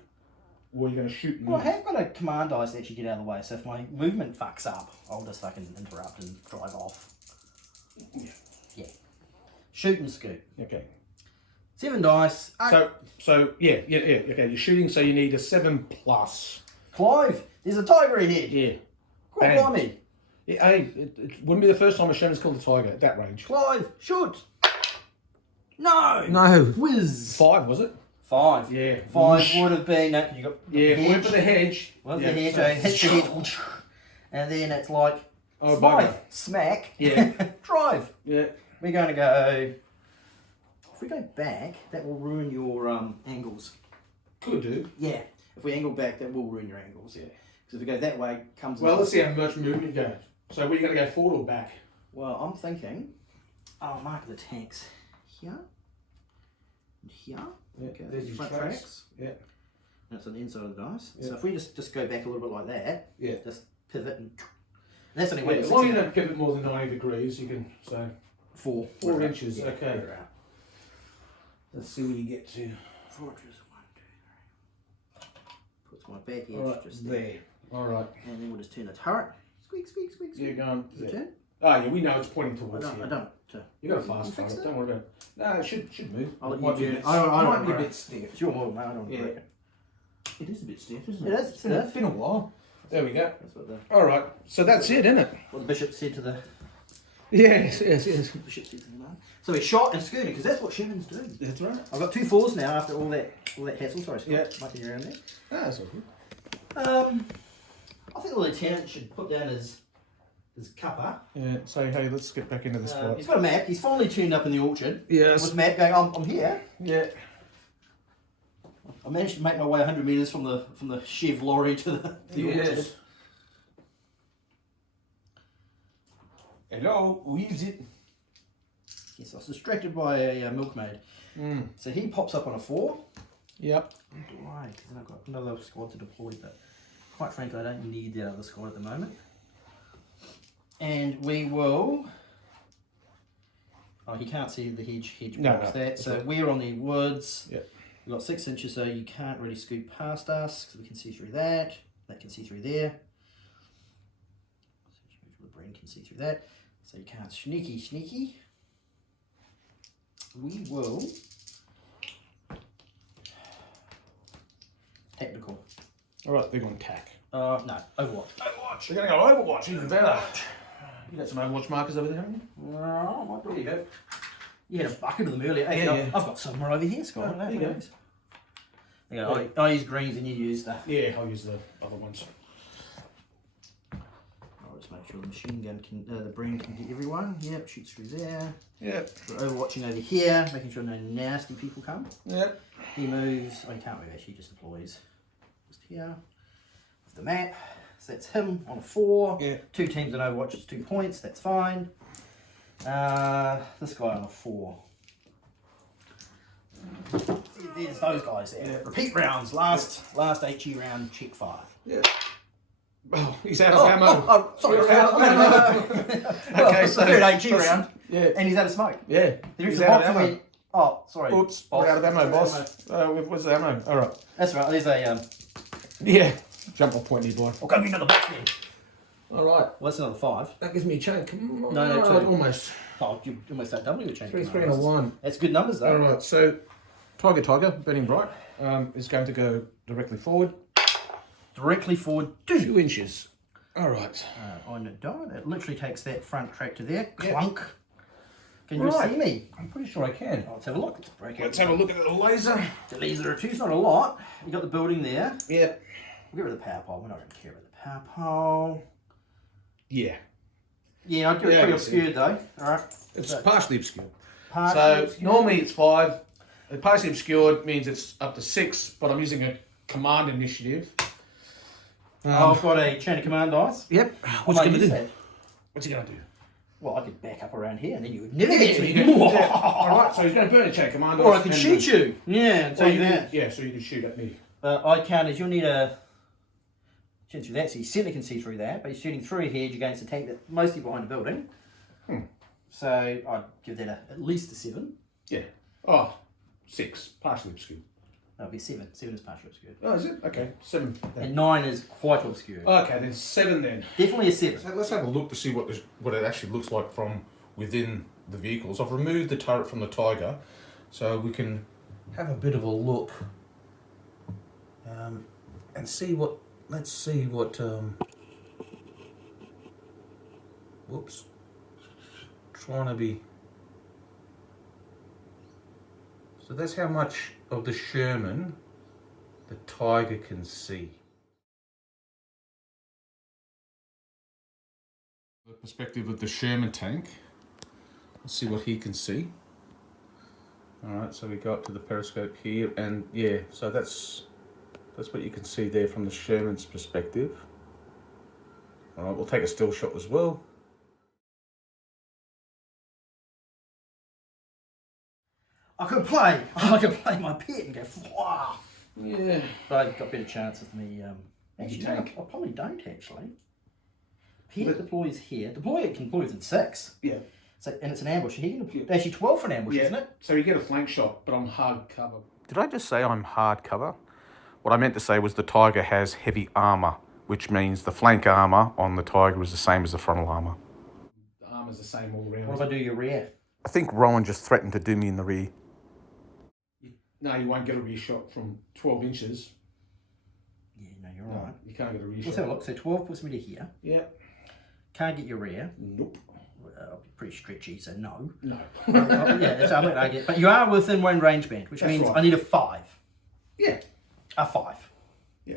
Or you're going to shoot and Well, I have got a command dice to actually get out of the way, so if my movement fucks up, I'll just fucking interrupt and drive off. Yeah. Shoot and scoot. Okay. 7 dice. So yeah. Okay, you're shooting, so you need a 7+. Clive, there's a tiger ahead. Yeah. Come on, Bang. by me. It wouldn't be the first time a Shannon's killed a tiger at that range. Clive, shoot. No. No. Whiz. 5, was it? 5. Yeah. 5 would have been. No, you got Yeah, the went hedge. for the hedge. Well, Yeah, the hedge. so- Hits the hedge. And then it's like Oh, Smythe, bugger. smack, Yeah. drive. Yeah. We're going to go. If we go back, that will ruin your angles. Could do. Yeah. If we angle back, that will ruin your angles. Yeah. Because if we go that way, it comes. Well, into- let's see how much movement goes. So, we're going to go forward or back? Well, I'm thinking. I'll mark the tanks here. And here. Yeah, Okay, there's your front tracks. tracks. Yeah. That's on the inside of the dice. Yeah. So if we just go back a little bit like that, Yeah. just pivot and that's only Yeah, way as long as you don't pivot more than 90 degrees, you can, so 4 inches, Yeah, okay. we're out. Let's see where you get to. 4 inches, 1, 2, 3. Puts my back edge Alright, just there. there. Alright. And then we'll just turn the turret. Squeak, squeak, squeak, Yeah, squeak. going Does it there. turn? Oh, yeah, we know it's pointing I towards don't. here. I don't. You got to You fast fix forward. it? Don't worry about it. No, it should move. I'll let Might you be a do bit- it. I don't might be a know. bit stiff. It's your model, mate. I don't Yeah. reckon. It is a bit stiff, isn't It it? is, It's been a, stiff. been a while. There we go. That's what the Alright, so that's it, isn't it? bishop said to the Yes. bishop said to the man. So we shot and skirted because that's what Shermans do. That's right. I've got 2 4s now after all that hassle. Sorry, Scott. Yeah. Mucking you around there. Ah, that's all good. I think the lieutenant should put down his cuppa. Yeah, so hey, let's get back into the spot. He's got a map. He's finally turned up in the orchard. Yes. With a map going, I'm here. Yeah. I managed to make my way 100 metres from the Chev lorry to the orchard. Hello, who is it? Yes, I was distracted by a milkmaid. So he pops up on a 4. Yep. Why? Because then I've got another squad to deploy, but quite frankly, I don't need that other squad at the moment. And we will. Oh, he can't see the hedge No, blocks no, that. So we're on the woods. Yep. We've got 6 inches, so you can't really scoop past us because we can see through that. That can see through there. The brain can see through that. So you can't sneaky. We will. Technical. Alright, they're going to attack. No, Overwatch. Overwatch. They're going to go Overwatch, even better. You got some Overwatch markers over there, haven't you? No, might There you go. You had a bucket of them earlier. Hey, Yeah, I've yeah. got some right over here, Scott. Oh, there you go. There you go. I use greens and you use the. Yeah, I'll use the other ones. I'll just make sure the machine gun can, the brain can hit everyone. Yep, shoots through there. Yep. We're overwatching over here, making sure no nasty people come. Yep. He moves. Oh, he can't move actually, he just deploys. Just here. With the map. So that's him on a 4. Yeah. 2 teams in Overwatch is 2 points. That's fine. This guy on a 4. There's those guys there. Yeah. Repeat rounds. Last HE round. Check fire. Yeah. Oh, he's out of ammo. Sorry. You're out of ammo. Okay, so third HE round. Yeah. And he's out of smoke. Yeah. There is He's a out box of of ammo. me. Oh, sorry. Oops, Boss. we're out of ammo, boss. Ammo. Where's the ammo? All right. That's right. There's a. Yeah. Jump off point, boy. I'll go get another box then. All right. Well, that's another 5. That gives me a chain. Come on. No, 2. Almost. Oh, you almost that double your change. 3, 3, and a 1. That's good numbers though. All right. So, Tiger, burning bright, is going to go directly forward. Directly forward 2 inches. All right. on the dot. It literally takes that front track to there. Yeah. Clunk. Can you Right. see me? I'm pretty sure I can. Oh, let's have a look. Let's break Let's it. have a look at the laser. The laser of 2's not a lot. You got the building there. Yep. We'll get rid of the power pole. We're not going to care about the power pole. Yeah. Yeah, I'd do it Yeah, pretty I can see obscured though. Alright. It's partially obscured. Partially So obscured. normally it's 5. Partially obscured means it's up to 6, but I'm using a command initiative. I've got a chain of command dice. Yep. I What's might going to use do? that. What's he going to do? Well, I could back up around here and then you would never get me. All right. So he's going to burn a chain of command. Or I can shoot you. Yeah, So tell you that. yeah. So you can shoot at me. I count as you'll need a shoot through that, so you certainly can see through that, but you're shooting through a hedge against a tank that's mostly behind a building. So I'd give that at least a 7. Yeah. Oh, 6. Partially obscured. That'll be 7. 7 is partially obscured. Oh, is it? Okay. 7. Then. And 9 is quite obscured. Okay, then 7 then. Definitely a 7. So let's have a look to see what it actually looks like from within the vehicles. I've removed the turret from the Tiger, so we can have a bit of a look and see what. Let's see what. Whoops. Trying to be. So that's how much of the Sherman the Tiger can see. The perspective of the Sherman tank. Let's see what he can see. Alright, so we go up to the periscope here, and yeah, so that's what you can see there from the Sherman's perspective. Alright, we'll take a still shot as well. I could play my pit and go, wow. Yeah. But I've got better chance of me, actually, no, I probably don't actually. Pit deploys here. It can deploy within 6. Yeah. So, and it's an ambush. He can deploy, actually 12 for an ambush, isn't it? So you get a flank shot, but I'm hard cover. Did I just say I'm hard cover? What I meant to say was the Tiger has heavy armour, which means the flank armour on the Tiger is the same as the frontal armour. The armour's the same all round. What if I do your rear? I think Rowan just threatened to do me in the rear. No, you won't get a rear shot from 12 inches. Yeah, no, you're right. You can't get a rear Let's shot. have a look. So 12 puts me to here. Yeah. Can't get your rear. Nope. Well, pretty stretchy, so no. No. Yeah, that's, I won't argue. But you are within one range band, which means right. I need a 5. Yeah. A 5. Yeah.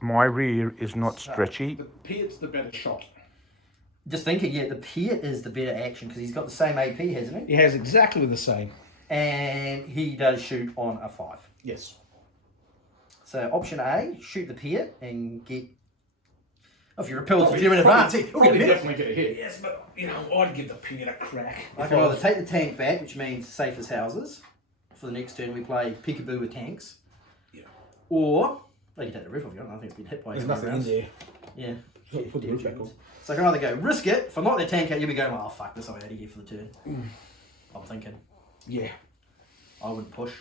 My rear is not stretchy. The Pit's the better shot. Just thinking, yeah, the Pit is the better action because he's got the same AP, hasn't he? He has exactly the same. And he does shoot on a 5. Yes. So option A, shoot the Pit and get. Oh, if you repel the German advance, Probably definitely get a hit. Yes, but you know, I'd give the Pit a crack. I can either take the tank back, which means safe as houses. For the next turn, we play peekaboo with tanks. Yeah. Or they can take the roof off you. I don't think it's been hit by. There's nothing in there. Yeah. Put the roof back on. So I can either go risk it. If I knock the tank out, you'll be going, oh fuck this, I'm out of here for the turn. I'm thinking. Yeah. I would push.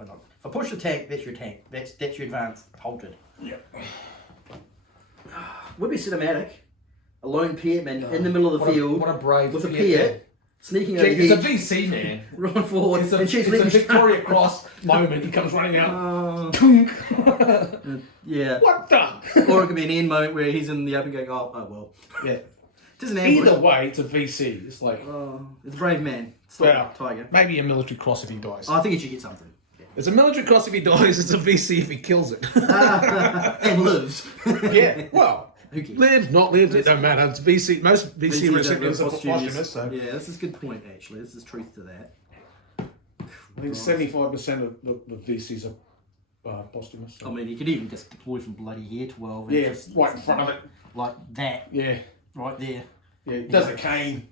If I push the tank, that's your tank. That's your advance halted. Yeah. Would be cinematic. A lone Pietman in the middle of the field. What a brave with a Piet. Piet sneaking over It's a the edge, VC man. running forward. It's a and she's Victoria Cross moment. He comes running out. Yeah. What the? Or it could be an end moment where he's in the open going, oh well. Yeah. Just an ambush. Either way, it's a VC. It's like, It's a brave man. Stop Tiger. maybe a military cross if he dies. I think he should get something. It's a military cross if he dies. It's a VC if he kills it. And lives. Yeah. Well, Who cares? lives, not lives, it don't matter. It's VC. Most VC VCs recipients are posthumous. posthumous. So Yeah, this is a good point actually. This is truth to that. I think 75% of the VCs are posthumous. So. I mean, you could even just deploy from bloody year 12. Yeah, just, right in front of it. Like that. Yeah. Right there. Yeah, it does a cane.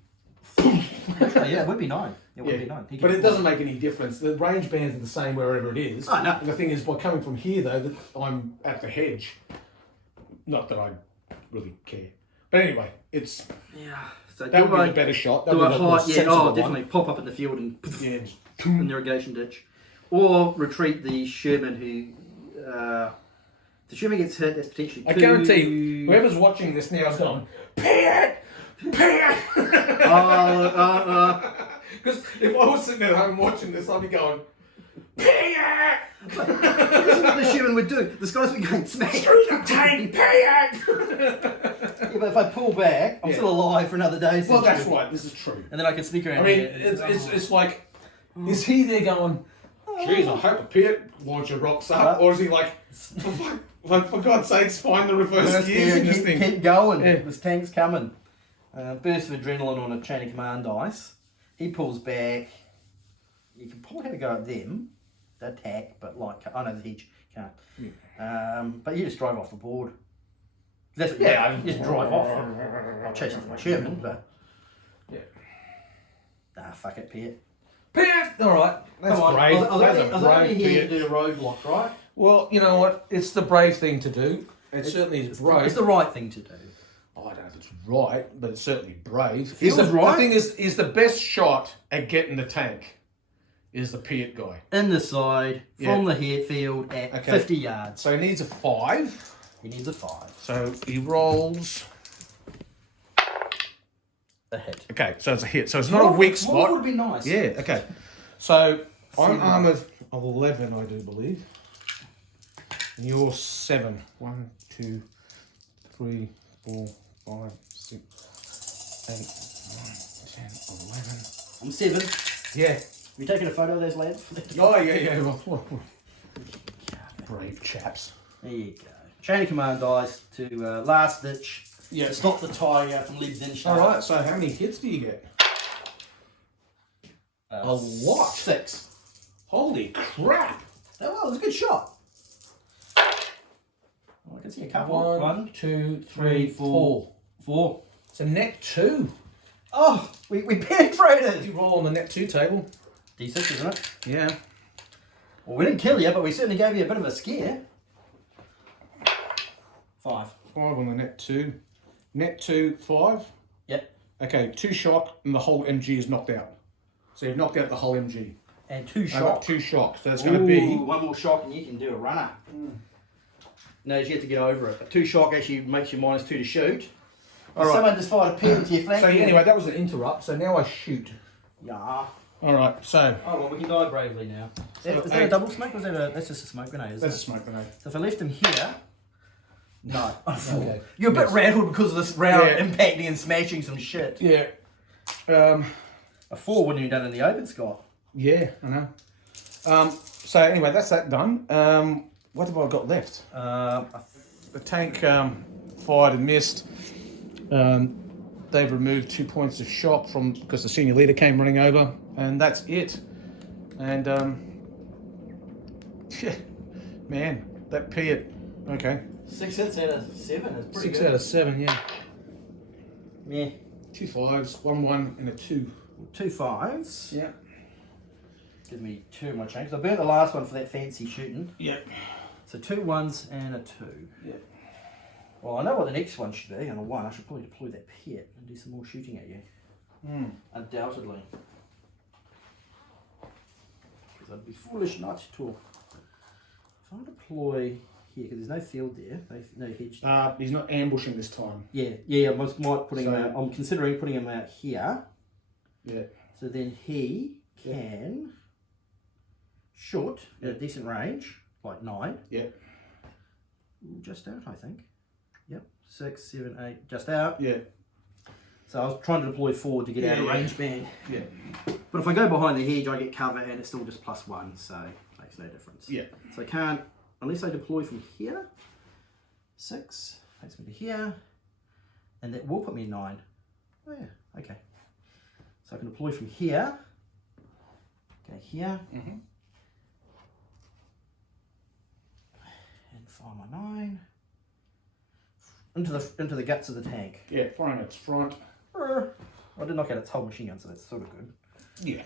Yeah, it would be 9. It would be 9. But it doesn't make any difference. The range bands are the same wherever it is. Oh, no. And the thing is, by coming from here, though, that I'm at the hedge. Not that I really care. But anyway, it's Yeah. So that would be the better shot. That Do would a be the more high, yeah, sensible one. definitely pop up in the field and Yeah, in the irrigation ditch. Or retreat the Sherman who... if the Sherman gets hit, that's potentially 2. I guarantee you, whoever's watching this now is going, Pant! Pant! Because if I was sitting at home watching this, I'd be going, Pant! This is what the Sherman would do. This guy's been going smack. Screw the tank, Pant! Yeah, but if I pull back, I'm Yeah. still alive for another day. Well, that's right. This is true. And then I can sneak around I mean, here. it's like, is he there going, geez, I hope a Pit launcher rocks up, or is he like, for God's sakes, find the reverse gears in this thing? Keep going. Yeah. This tank's coming. Burst of adrenaline on a chain of command dice. He pulls back. You can probably have a go at them. They attack, but like, I know the hedge can't. Yeah. But you just drive off the board. That's what, Yeah, you just drive off. I'll chase after my Sherman, but Yeah. nah, fuck it, Pit. Pit! Alright, that's Come on, brave. I was That's only a brave here to Pit. do a roadblock, right? Well, you know what? It's the brave thing to do. It certainly is brave. It's the right thing to do. I don't know if it's right, but it's certainly brave. Feels the right. thing is the best shot at getting the tank is the Pit guy. In the side, Yeah. from the head field at Okay. 50 yards. So he needs a 5. He needs a 5. So he rolls. A hit. Okay, so it's a hit. So it's not a weak spot. would be nice. Yeah, okay. So I'm 7. armoured 11, I do believe. And you're 7. 1, 2, 3, 4, 5, 6, 8, 9, 10, 11. I'm 7. Yeah. You taking a photo of those lads? Oh, yeah. Well, brave chaps. There you go. Chain of command dice to last ditch. Yeah. To stop the tie from Leibstandarte. All right, so how many hits do you get? A lot. 6. Holy crap. Oh, well, it was a good shot. Oh, I can see a couple. 1, 2, 3, 4. 4. It's a net 2. Oh, we penetrated. You roll on the net 2 table. D6, isn't it? Yeah. Well, we didn't kill you, but we certainly gave you a bit of a scare. 5. 5 on the net 2. Net 2, 5. Yep. Okay, 2 shock and the whole MG is knocked out. So you've knocked out the whole MG. And 2 I got shock. 2 shocks. So it's going to be... one more shock and you can do a runner. No, you have to get over it. But 2 shock actually makes you -2 to shoot. All right. Someone just fired a pin into your flank. So anyway, that was an interrupt. So now I shoot. Yeah. All right, so... Oh, well, we can die bravely now. Is that a double smoke or is that a... That's just a smoke grenade, isn't That's it? a smoke grenade. So if I left him here... No. Okay. You're a bit Yes. rattled because of this round Yeah. impacting and smashing some shit. Yeah. A 4 wouldn't have done in the open, Scott. Yeah, I know. So anyway, that's that done. What have I got left? The tank fired and missed. They've removed 2 points of shock from because the senior leader came running over, and that's it. And yeah, man, that Pint. Okay. 6 hits out of 7 is pretty 6 good. out of 7, yeah. Yeah. 2 5s, 1 1, and a 2. 2 5s. Yeah. Give me 2 of my changes. I burnt the last one for that fancy shooting. Yep. So 2 1s and a 2. Yeah. Well, I know what the next one should be. On a 1, I should probably deploy that Pint and do some more shooting at you. Undoubtedly. Because I'd be foolish not to. If I deploy here, because there's no field there, no hedge. He's not ambushing this time. Yeah, I might putting him So- out. I'm considering putting him out here. Yeah. So then he can shoot at a Yeah. decent range, like 9. Yeah. Ooh, just out, I think. Yep, 6, 7, 8, just out. Yeah. So I was trying to deploy forward to get out of Yeah. range band. Yeah. But if I go behind the hedge, I get cover and it's still just +1, so it makes no difference. Yeah. So I can't, unless I deploy from here, 6, takes me to here, and that will put me in 9. Oh yeah, okay. So I can deploy from here, go here, Mhm. and fire my 9 into the guts of the tank. Yeah. Firing its front. I did knock out its whole machine gun, so that's sort of good. Yeah.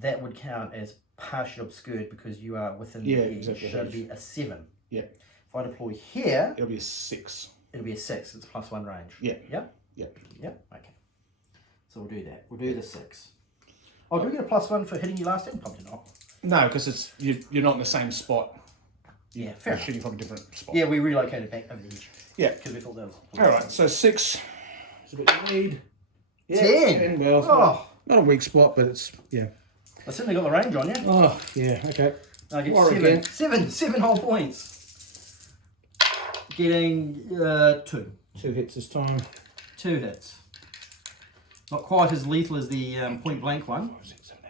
That would count as partially obscured because you are within Yeah, the edge. exactly. So it'd be a 7. Yeah. If I deploy here, It'll be a 6. it'll be a 6. It's +1 range. Yeah. Yep. Yep. Yep. Okay. So we'll do that. We'll do the 6. Oh, do we get a +1 for hitting you last time? Probably not. No, because it's you're not in the same spot. Yeah, fair You're enough. shooting from a different spot. Yeah, we relocated back over the edge. Yeah. Because we thought that was... All right. So 6 is a bit of lead. Yeah, 10. Well, it's Oh, not a weak spot, but it's yeah. I certainly got the range on you. Oh yeah. Okay. I get Warwick 7. again. 7 whole points. Getting 2. 2 hits this time. 2 hits. Not quite as lethal as the point blank one. 5, 6, 7,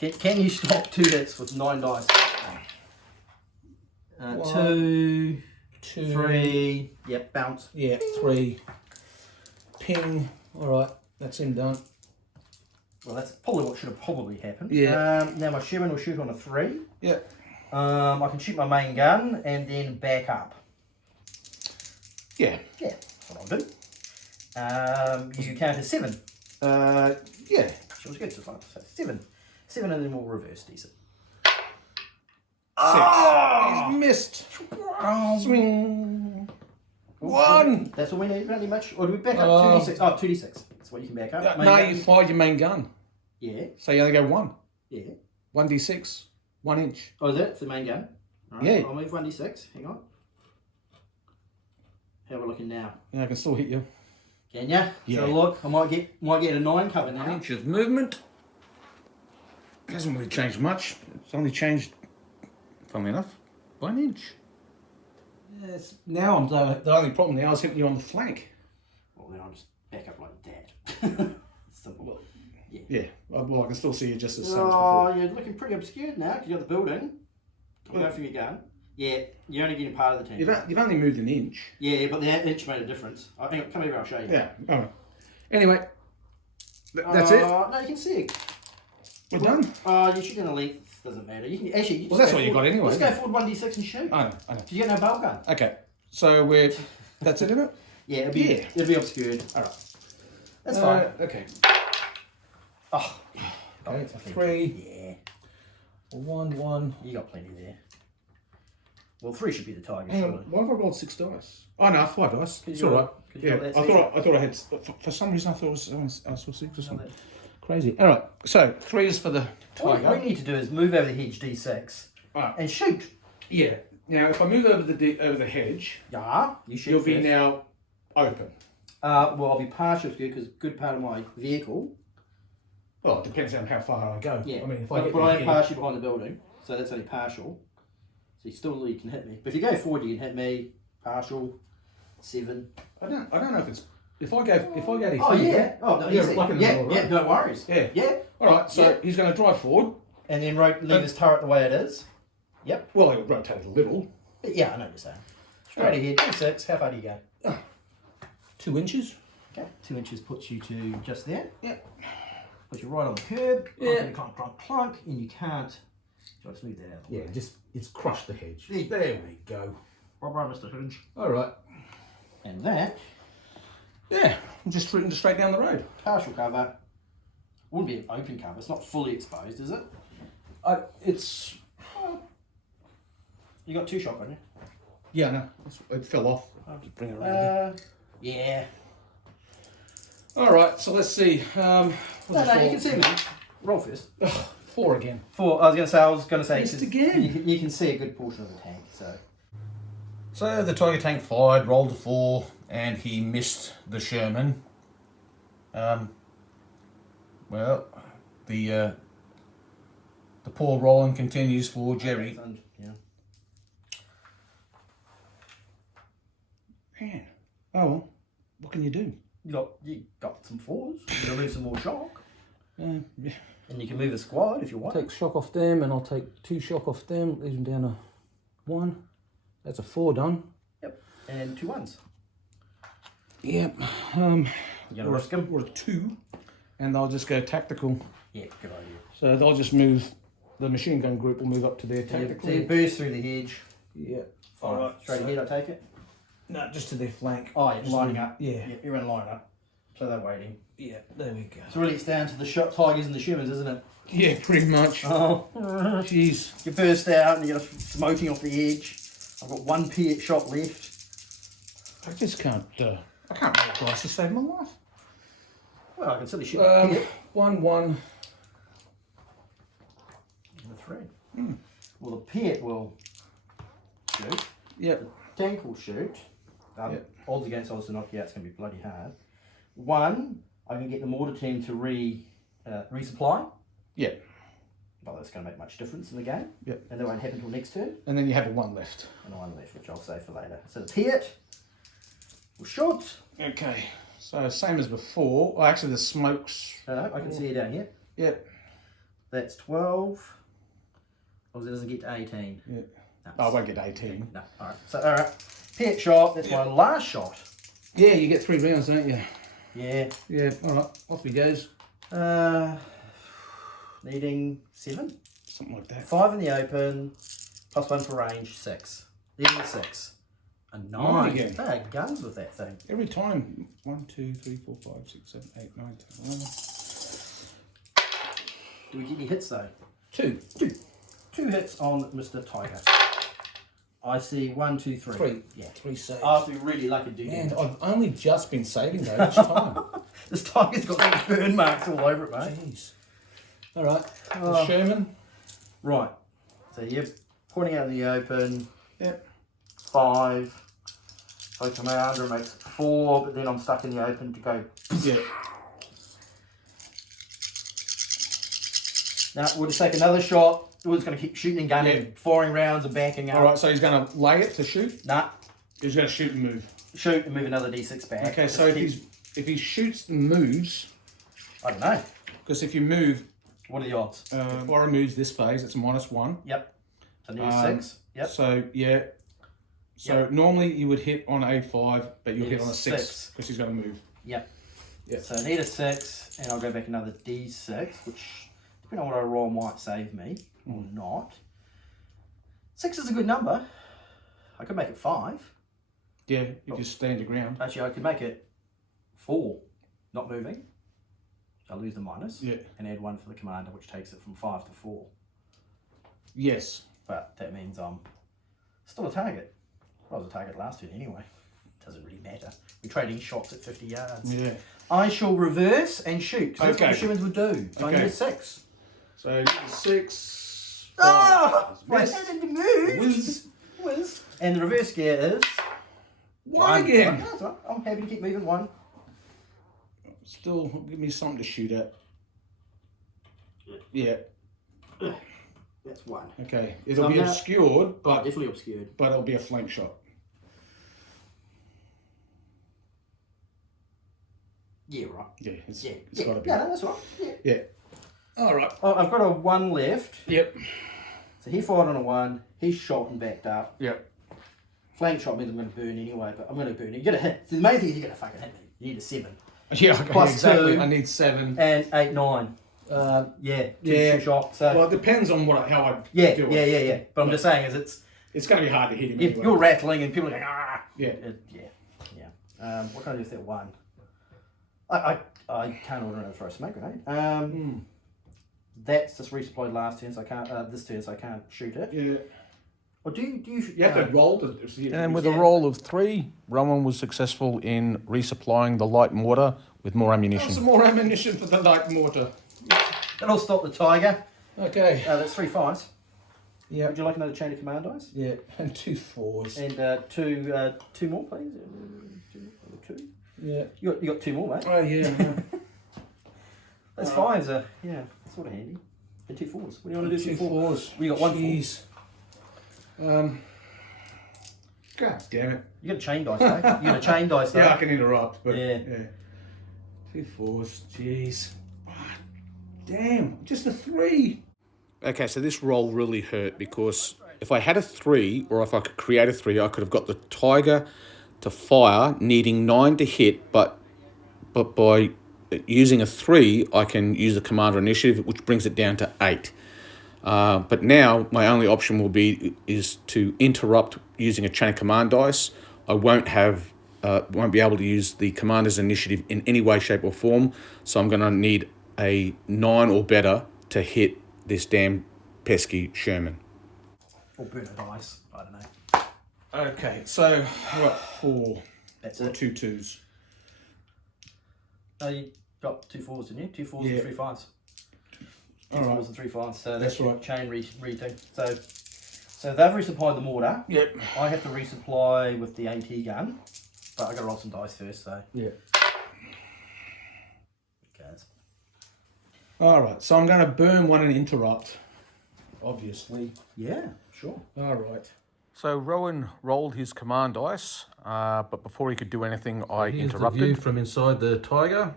8, 9. Can you stop 2 hits with 9 dice? 2, 2, 3. Yep, bounce. Yeah. 3. Ping. All right. That's him done. Well, that's probably what should have probably happened. Yeah. Now my Sherman will shoot on a 3. Yeah. I can shoot my main gun and then back up. Yeah. Yeah, that's what I'll do. You count as 7. Yeah. She was good, so 7. 7 and then we'll reverse decent. 6. Oh! He's missed. Swing. 1. That's all we need, not much. Or do we back up 2d6? Oh, 2d6. That's what you can back up. Main No, gun. you fired your main gun. Yeah, So you only go 1. yeah. 1d6. 1 inch. Oh, is it? It's the main gun? All right, Yeah. I'll move 1d6. Hang on. How are we looking now? Yeah, I can still hit you. Can ya? Yeah. So look, I might get a 9 cover 1 now. inch of movement. Hasn't really changed much. It's only changed, funnily enough, by 1 inch. Now the only problem now is hitting you on the flank. Well, then I'll just back up like that. Simple. Yeah. Well, I can still see you just as same as Oh, before. you're looking pretty obscured now because you got the building. Go from your gun. Yeah, you're only getting part of the team. You've only moved an inch. Yeah, but the inch made a difference. Hang on, come over, I'll show you. Yeah. All right. Anyway, that's it. No, you can see it. We're done. You're shooting a length. Doesn't matter. You can actually. You Well, just that's go what you forward- got anyway, Just go forward 1d6 and shoot. I know. Did you get no bell gun? Okay. So that's it, isn't it? Yeah, it'll be obscured. All right. That's fine. Okay. Oh, Okay. it's a 3. Yeah, 1. you got plenty there. Well, 3 should be the target. Hang surely. on. Why have I rolled 6 dice? Oh no, 5 dice. It's you all got- right. 'cause you Yeah. got that I thought I had. For some reason, I thought I saw 6 or something. Crazy. All right. So 3 is for the What tiger. we need to do is move over the hedge d6 Right. and shoot. Yeah. Now, if I move over the hedge, Yeah, you shoot. you'll be first. now open. Well, I'll be partial good because a good part of my vehicle. Well, it depends on how far I go. Yeah, I mean, if I but, get but I am here- partially behind the building, so that's only partial. So you can hit me. But if you go forward, you can hit me. Partial, 7. I don't know if it's if I go to Oh here. yeah. Oh no, Yeah, easy. like in the Yeah, middle, yeah. right? No worries. Yeah. Yeah. All right. So Yeah. he's going to drive forward. And then leave his turret the way it is. Yep. Well, he'll rotate a little. But yeah, I know what you're saying. Straight ahead. d6. How far do you go? 2 inches. Okay. 2 inches puts you to just there. Yeah. Puts you right on the curb. Yeah. Clunk, clunk, clunk, and you can't. Just move that out. Of the way. Yeah. Just it's crushed the hedge. Yeah. There we go. Bye bye, Mr. Hinge. All right. And that Yeah. I'm just shooting straight down the road. partial cover. Wouldn't be an open cover. It's not fully exposed, is it? It's You got 2 shot, haven't you? yeah. No, it fell off. I'll just bring it around. Yeah. All right. So let's see. No, you can see me. Roll first. 4 again. 4. I was going to say. Missed 'cause again. You can see a good portion of the tank. So. So the Tiger tank fired, rolled a 4, and he missed the Sherman. Well, the poor rolling continues for Jerry. Yeah. Man. Oh well. What can you do? You got some 4s. You're gonna lose some more shock, Yeah. and you can move a squad if you want. Take shock off them, and I'll take 2 shock off them. Leave them down to 1. That's a 4 done. Yep. And 2 1s. Yep. You gonna risk them? Or a 2, and I'll just go tactical. Yeah. Good idea. So they'll just move. The machine gun group will move up to their So tactical. you burst through the hedge. Yeah. Fine. Straight ahead, I take it. No, just to their flank. Oh, yeah, lining up. Yeah. You're in line up. So they're waiting. Yeah. There we go. So really, it's down to the shot tigers and the Shermans, isn't it? Yeah, pretty much. Oh. Jeez. You burst out and you're smoking off the edge. I've got 1 Pit shot left. I just can't. I can't roll dice to save my life. Well, I can certainly shoot a Pit. 1-1. And a 3. Well, the Pit will shoot. Yep. Tank will shoot. Yep. Odds against odds to knock you out, it's going to be bloody hard. 1, I can get the mortar team to resupply. Yep. Well, that's going to make much difference in the game. Yep. And that won't happen until next turn. And then you have a 1 left. And a 1 left, which I'll save for later. So the Pit will shoot. Okay. So same as before. Well, actually, the smokes. No, I can see you down here. Yep. That's 12. Obviously, it doesn't get to 18. Yeah. No, Oh, I won't get 18. No, alright. So, alright. Pit shot, that's my last shot. Yeah, you get 3 rounds, don't you? Yeah. Yeah. All right. Off he goes. Needing 7. Something like that. 5 in the open, plus 1 for range, 6. Leaving 6. A 9. 9 again. They had guns with that thing. Every time. 1, 2, 3, 4, 5, 6, 7, 8, 9, 10, 11. Do we get any hits though? 2. 2 hits on Mr. Tiger. I see 1, 2, 3. 3. Yeah. 3 saves. I have to be really lucky to do And that. I've only just been saving though each time. This tiger's got those burn marks all over it, mate. Jeez. All right. The Sherman. Right. So you're pointing out in the open. Yep. 5. If I come out under, it makes 4, but then I'm stuck in the open to go. Yeah. Now, we'll just take another shot. We're just going to keep shooting and gunning, Yeah. firing rounds and backing up. All right. So he's going to lay it to shoot. Nah. He's going to shoot and move. Shoot and move another d6 back. Okay, so if he shoots and moves, I don't know. because if you move, What are the odds? if Ora moves this phase, it's a -1. Yep. So need 6. Yep. So yeah. So normally you would hit on a5, but you'll hit on a 6 because he's going to move. Yep. Yep. So I need a 6, and I'll go back another d6, which, depending on what I roll, might save me or not. 6 is a good number. I could make it 5. Yeah, you just stand your ground. Actually, I could make it 4, not moving. I'll lose the minus. Yeah. And add 1 for the commander, which takes it from 5 to 4. Yes. But that means I'm still a target. I was a target last turn anyway. Doesn't really matter. We're trading shots at 50 yards. Yeah. I shall reverse and shoot, because that's what the humans would do. So I need a 6. So 6. Oh! My Yes. hand moves! Whiz. And the reverse gear is... 1 again. That's right. I'm happy to keep moving 1. Still, give me something to shoot at. Yeah. That's 1. Okay. It'll So be now- obscured, but Definitely obscured. it'll be a flank shot. Yeah, right. Yeah. It's Yeah. got to be. Yeah, no, that's right. Yeah. Yeah. All right. Oh, I've got a 1 left. Yep. So he fired on a 1. He's shot and backed up. Yep. Flank shot means I'm going to burn anyway, but I'm going to burn it. You got to hit. The main thing is you got to fucking hit me. You need a 7. Yeah. Okay, Plus exactly. 2. I need 7. And 8, 9. Yeah. Two shot. So Well, it depends on how I yeah. do it. Yeah. But I'm just saying is It's going to be hard to hit him if anyway. you're rattling and people are going Yeah. yeah. What can I do with that 1? I can't order another throw smoke grenade. That's just resupplied last turn, so I can't. This turn, so I can't shoot it. Yeah. Or do you? You have to roll to see it. And with a roll of 3, Rowan was successful in resupplying the light mortar with more ammunition. Some more ammunition for the light mortar. That'll stop the tiger. Okay. That's 3 5s. Yeah. Would you like another chain of command dice? Yeah. And 2 4s. And two more, please. 2. Yeah. You got 2 more, mate. Oh yeah. Those 5s are sort of handy. And 2 4s. What do you want to do? 2 2 4s. 4s. We got 1 4. Jeez. God damn it. You got a chain dice, though. You got a chain dice, though. Yeah, I can interrupt, but Yeah. 2 4s. Jeez. Ah, damn. Just a 3. Okay, so this roll really hurt because if I had a 3, or if I could create a 3, I could have got the tiger to fire, needing 9 to hit, but by using a 3, I can use the commander initiative, which brings it down to 8. But now my only option is to interrupt using a chain of command dice. I won't be able to use the commander's initiative in any way, shape, or form. So I'm going to need a 9 or better to hit this damn pesky Sherman. Or burn a dice. I don't know. Okay, so I've got 4. That's Or it. 2 2s. No, you got 2 4s, didn't you? 2 4s Yeah. and 3 5s. 2 Alright. 4s and 3 5s. So That's that's your right. chain redo. So they've resupplied the mortar. Yep. I have to resupply with the AT gun. But I got to roll some dice first, so. Yeah. Guys. All right, so I'm going to burn 1 and interrupt, obviously. Yeah, sure. All right. So Rowan rolled his command dice, but before he could do anything, I Here's interrupted. the view from inside the tiger.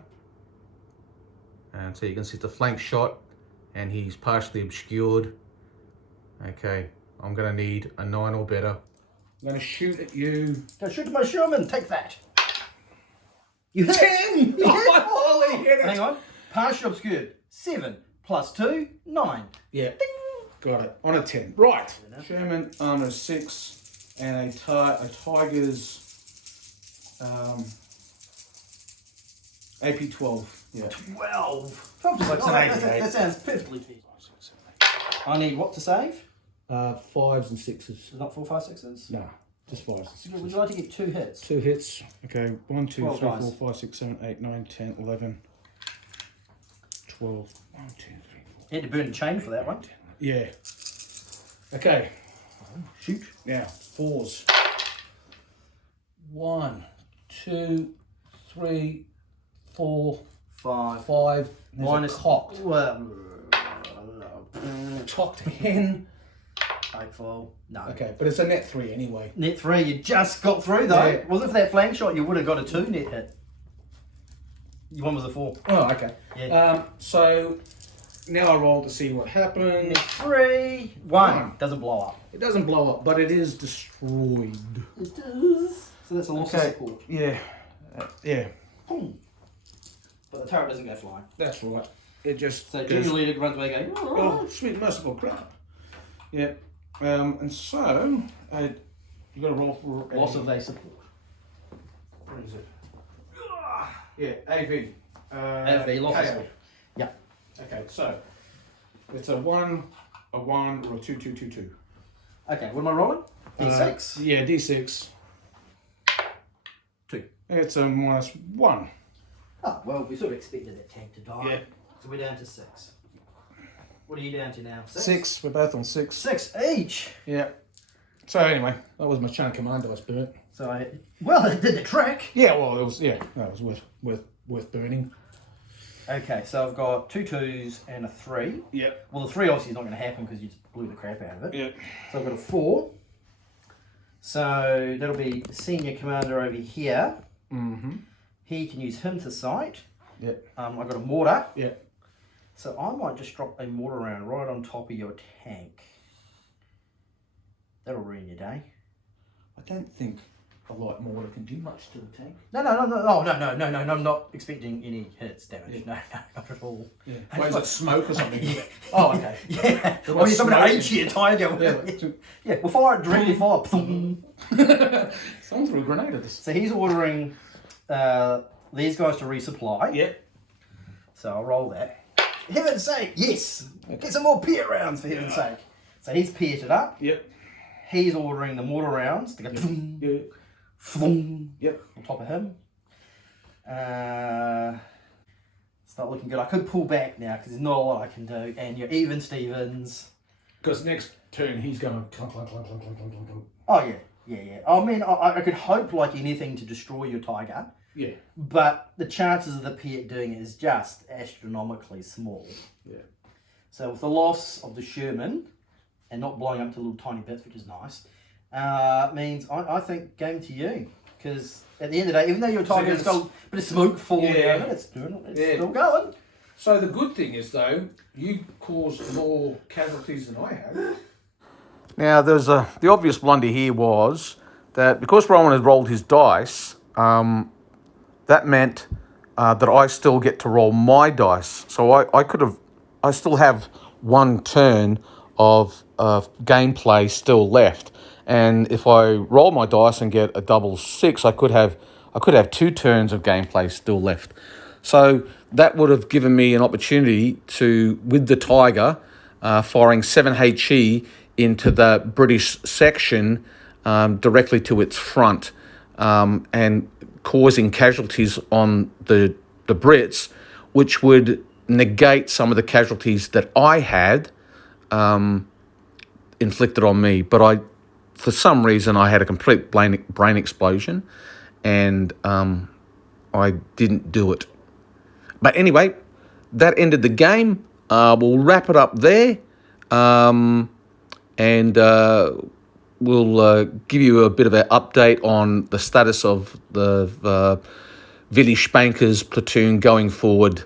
And so you can see the flank shot, and he's partially obscured. Okay, I'm going to need a 9 or better. I'm going to shoot at you. Go shoot at my Sherman. Take that. You hit 10! You hit Oh, he hit it. Hang on. Partially obscured. 7 plus 2, 9. Yeah. Got it. On a 10. Right. Sherman, armor 6, and a tiger's AP 12. Yeah. 12. 12 is like an 88. That sounds perfectly fair. I need what to save? 5s and 6s. Is it not 4, 5, 6s? No, just 5s and 6s. Would you like to get 2 hits? 2 hits. Okay, 1, 2, 3, 12 4, dice. 5, 6, 7, 8, 9, 10, 11, 12. 1, 2, 3, 4. You had to burn a chain for that one. Yeah. Okay. Shoot. Now, 4s. 1, 2, 3, 4, 5. 5. There's Minus a cocked. Well, Cocked hen. hopeful. No. Okay, but it's a net 3 anyway. Net 3, you just got through though. Yeah. Well, if that flank shot, you would have got a 2 net hit. One was a 4. Oh, okay. Yeah. So now I roll to see what happens. Net 3, 1. Doesn't blow up. It doesn't blow up, but it is destroyed. It does. So that's a loss of support. Yeah. Yeah. Boom. But the turret doesn't go flying. That's right. It just So goes, junior leader runs away going, oh, sweet merciful crap. Yeah. And so you got to roll for loss of their support. What is it? Yeah, AV. AV, loss of KO. support. Yeah. Okay, so it's a 1, a 1, or a 2, 2, 2, 2. Okay, what am I rolling? D6? Yeah, D6. 2. It's a -1. Oh, well, we sort of expected that tank to die. Yeah. So we're down to 6. What are you down to now? 6. We're both on 6. 6 each. Yeah. So anyway, that was my chain of command dice burnt. So well, it did the trick. Yeah, well, it was worth burning. Okay, so I've got 2 2s and a 3. Yeah. Well, the 3 obviously is not going to happen because you just blew the crap out of it. Yeah. So I've got a 4. So that'll be senior commander over here. Mm-hmm. He can use him to sight. Yeah. I've got a mortar. Yeah. So I might just drop a mortar round right on top of your tank. That'll ruin your day. I don't think a light mortar can do much to the tank. No, I'm not expecting any hits damage. Yeah. No, not at all. Yeah. Why is it smoke or something? Yeah. Oh, okay. Yeah. There Oh, was you're something smoke. H-here, tiger. Yeah. Yeah, we'll fire it directly fire. Boom. Someone threw a grenade at us. So he's ordering these guys to resupply. Yeah. So I'll roll that. Heaven's sake, yes! Get some more peat rounds for heaven's sake. So he's peated up. Yep. He's ordering the mortar rounds to go Yeah. boom, Yep. on top of him. It's not looking good. I could pull back now because there's not a lot I can do. And you're even, Stevens. Because next turn he's going clunk, clunk, clunk, clunk, clunk, clunk, clunk, clunk. Oh, yeah. I mean, I could hope like anything to destroy your tiger. Yeah. But the chances of the Piet doing it is just astronomically small. Yeah. So with the loss of the Sherman and not blowing up to little tiny bits, which is nice, means I think game to you. Because at the end of the day, even though your tiger has got a bit of smoke falling out of it, it's still going. So the good thing is though, you caused more casualties than I have. Now, there's the obvious blunder here was that because Rowan had rolled his dice, that meant that I still get to roll my dice. So I still have one turn of gameplay still left. And if I roll my dice and get a double 6, I could have 2 turns of gameplay still left. So that would have given me an opportunity to, with the Tiger, firing 7 HE into the British section directly to its front and causing casualties on the Brits, which would negate some of the casualties that I had inflicted on me. But for some reason, I had a complete brain explosion and I didn't do it. But anyway, that ended the game. We'll wrap it up there. And we'll give you a bit of an update on the status of the Willy Spanker's platoon going forward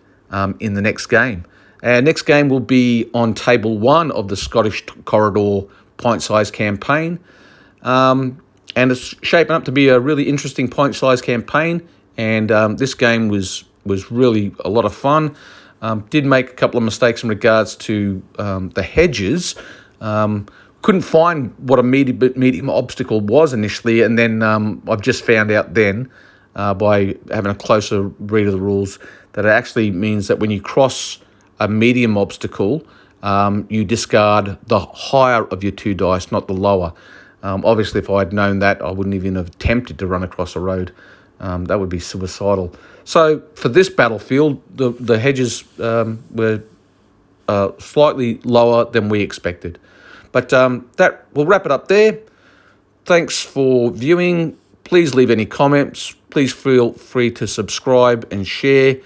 in the next game. Our next game will be on Table 1 of the Scottish Corridor point-size campaign. And it's shaping up to be a really interesting point-size campaign. And this game was really a lot of fun. Did make a couple of mistakes in regards to the hedges. Couldn't find what a medium obstacle was initially, and then I've just found out then by having a closer read of the rules that it actually means that when you cross a medium obstacle, you discard the higher of your 2 dice, not the lower. Obviously, if I had known that, I wouldn't even have attempted to run across a road. That would be suicidal. So for this battlefield, the hedges were slightly lower than we expected. But that we'll wrap it up there. Thanks for viewing. Please leave any comments. Please feel free to subscribe and share.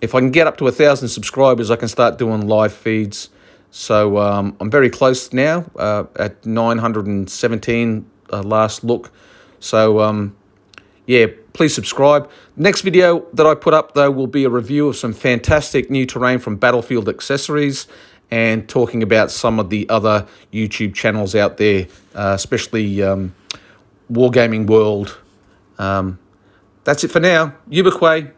If I can get up to 1,000 subscribers, I can start doing live feeds. So I'm very close now at 917 last look. So yeah, please subscribe. Next video that I put up, though, will be a review of some fantastic new terrain from Battlefield Accessories and talking about some of the other YouTube channels out there, especially Wargaming World. That's it for now. Ubiquay.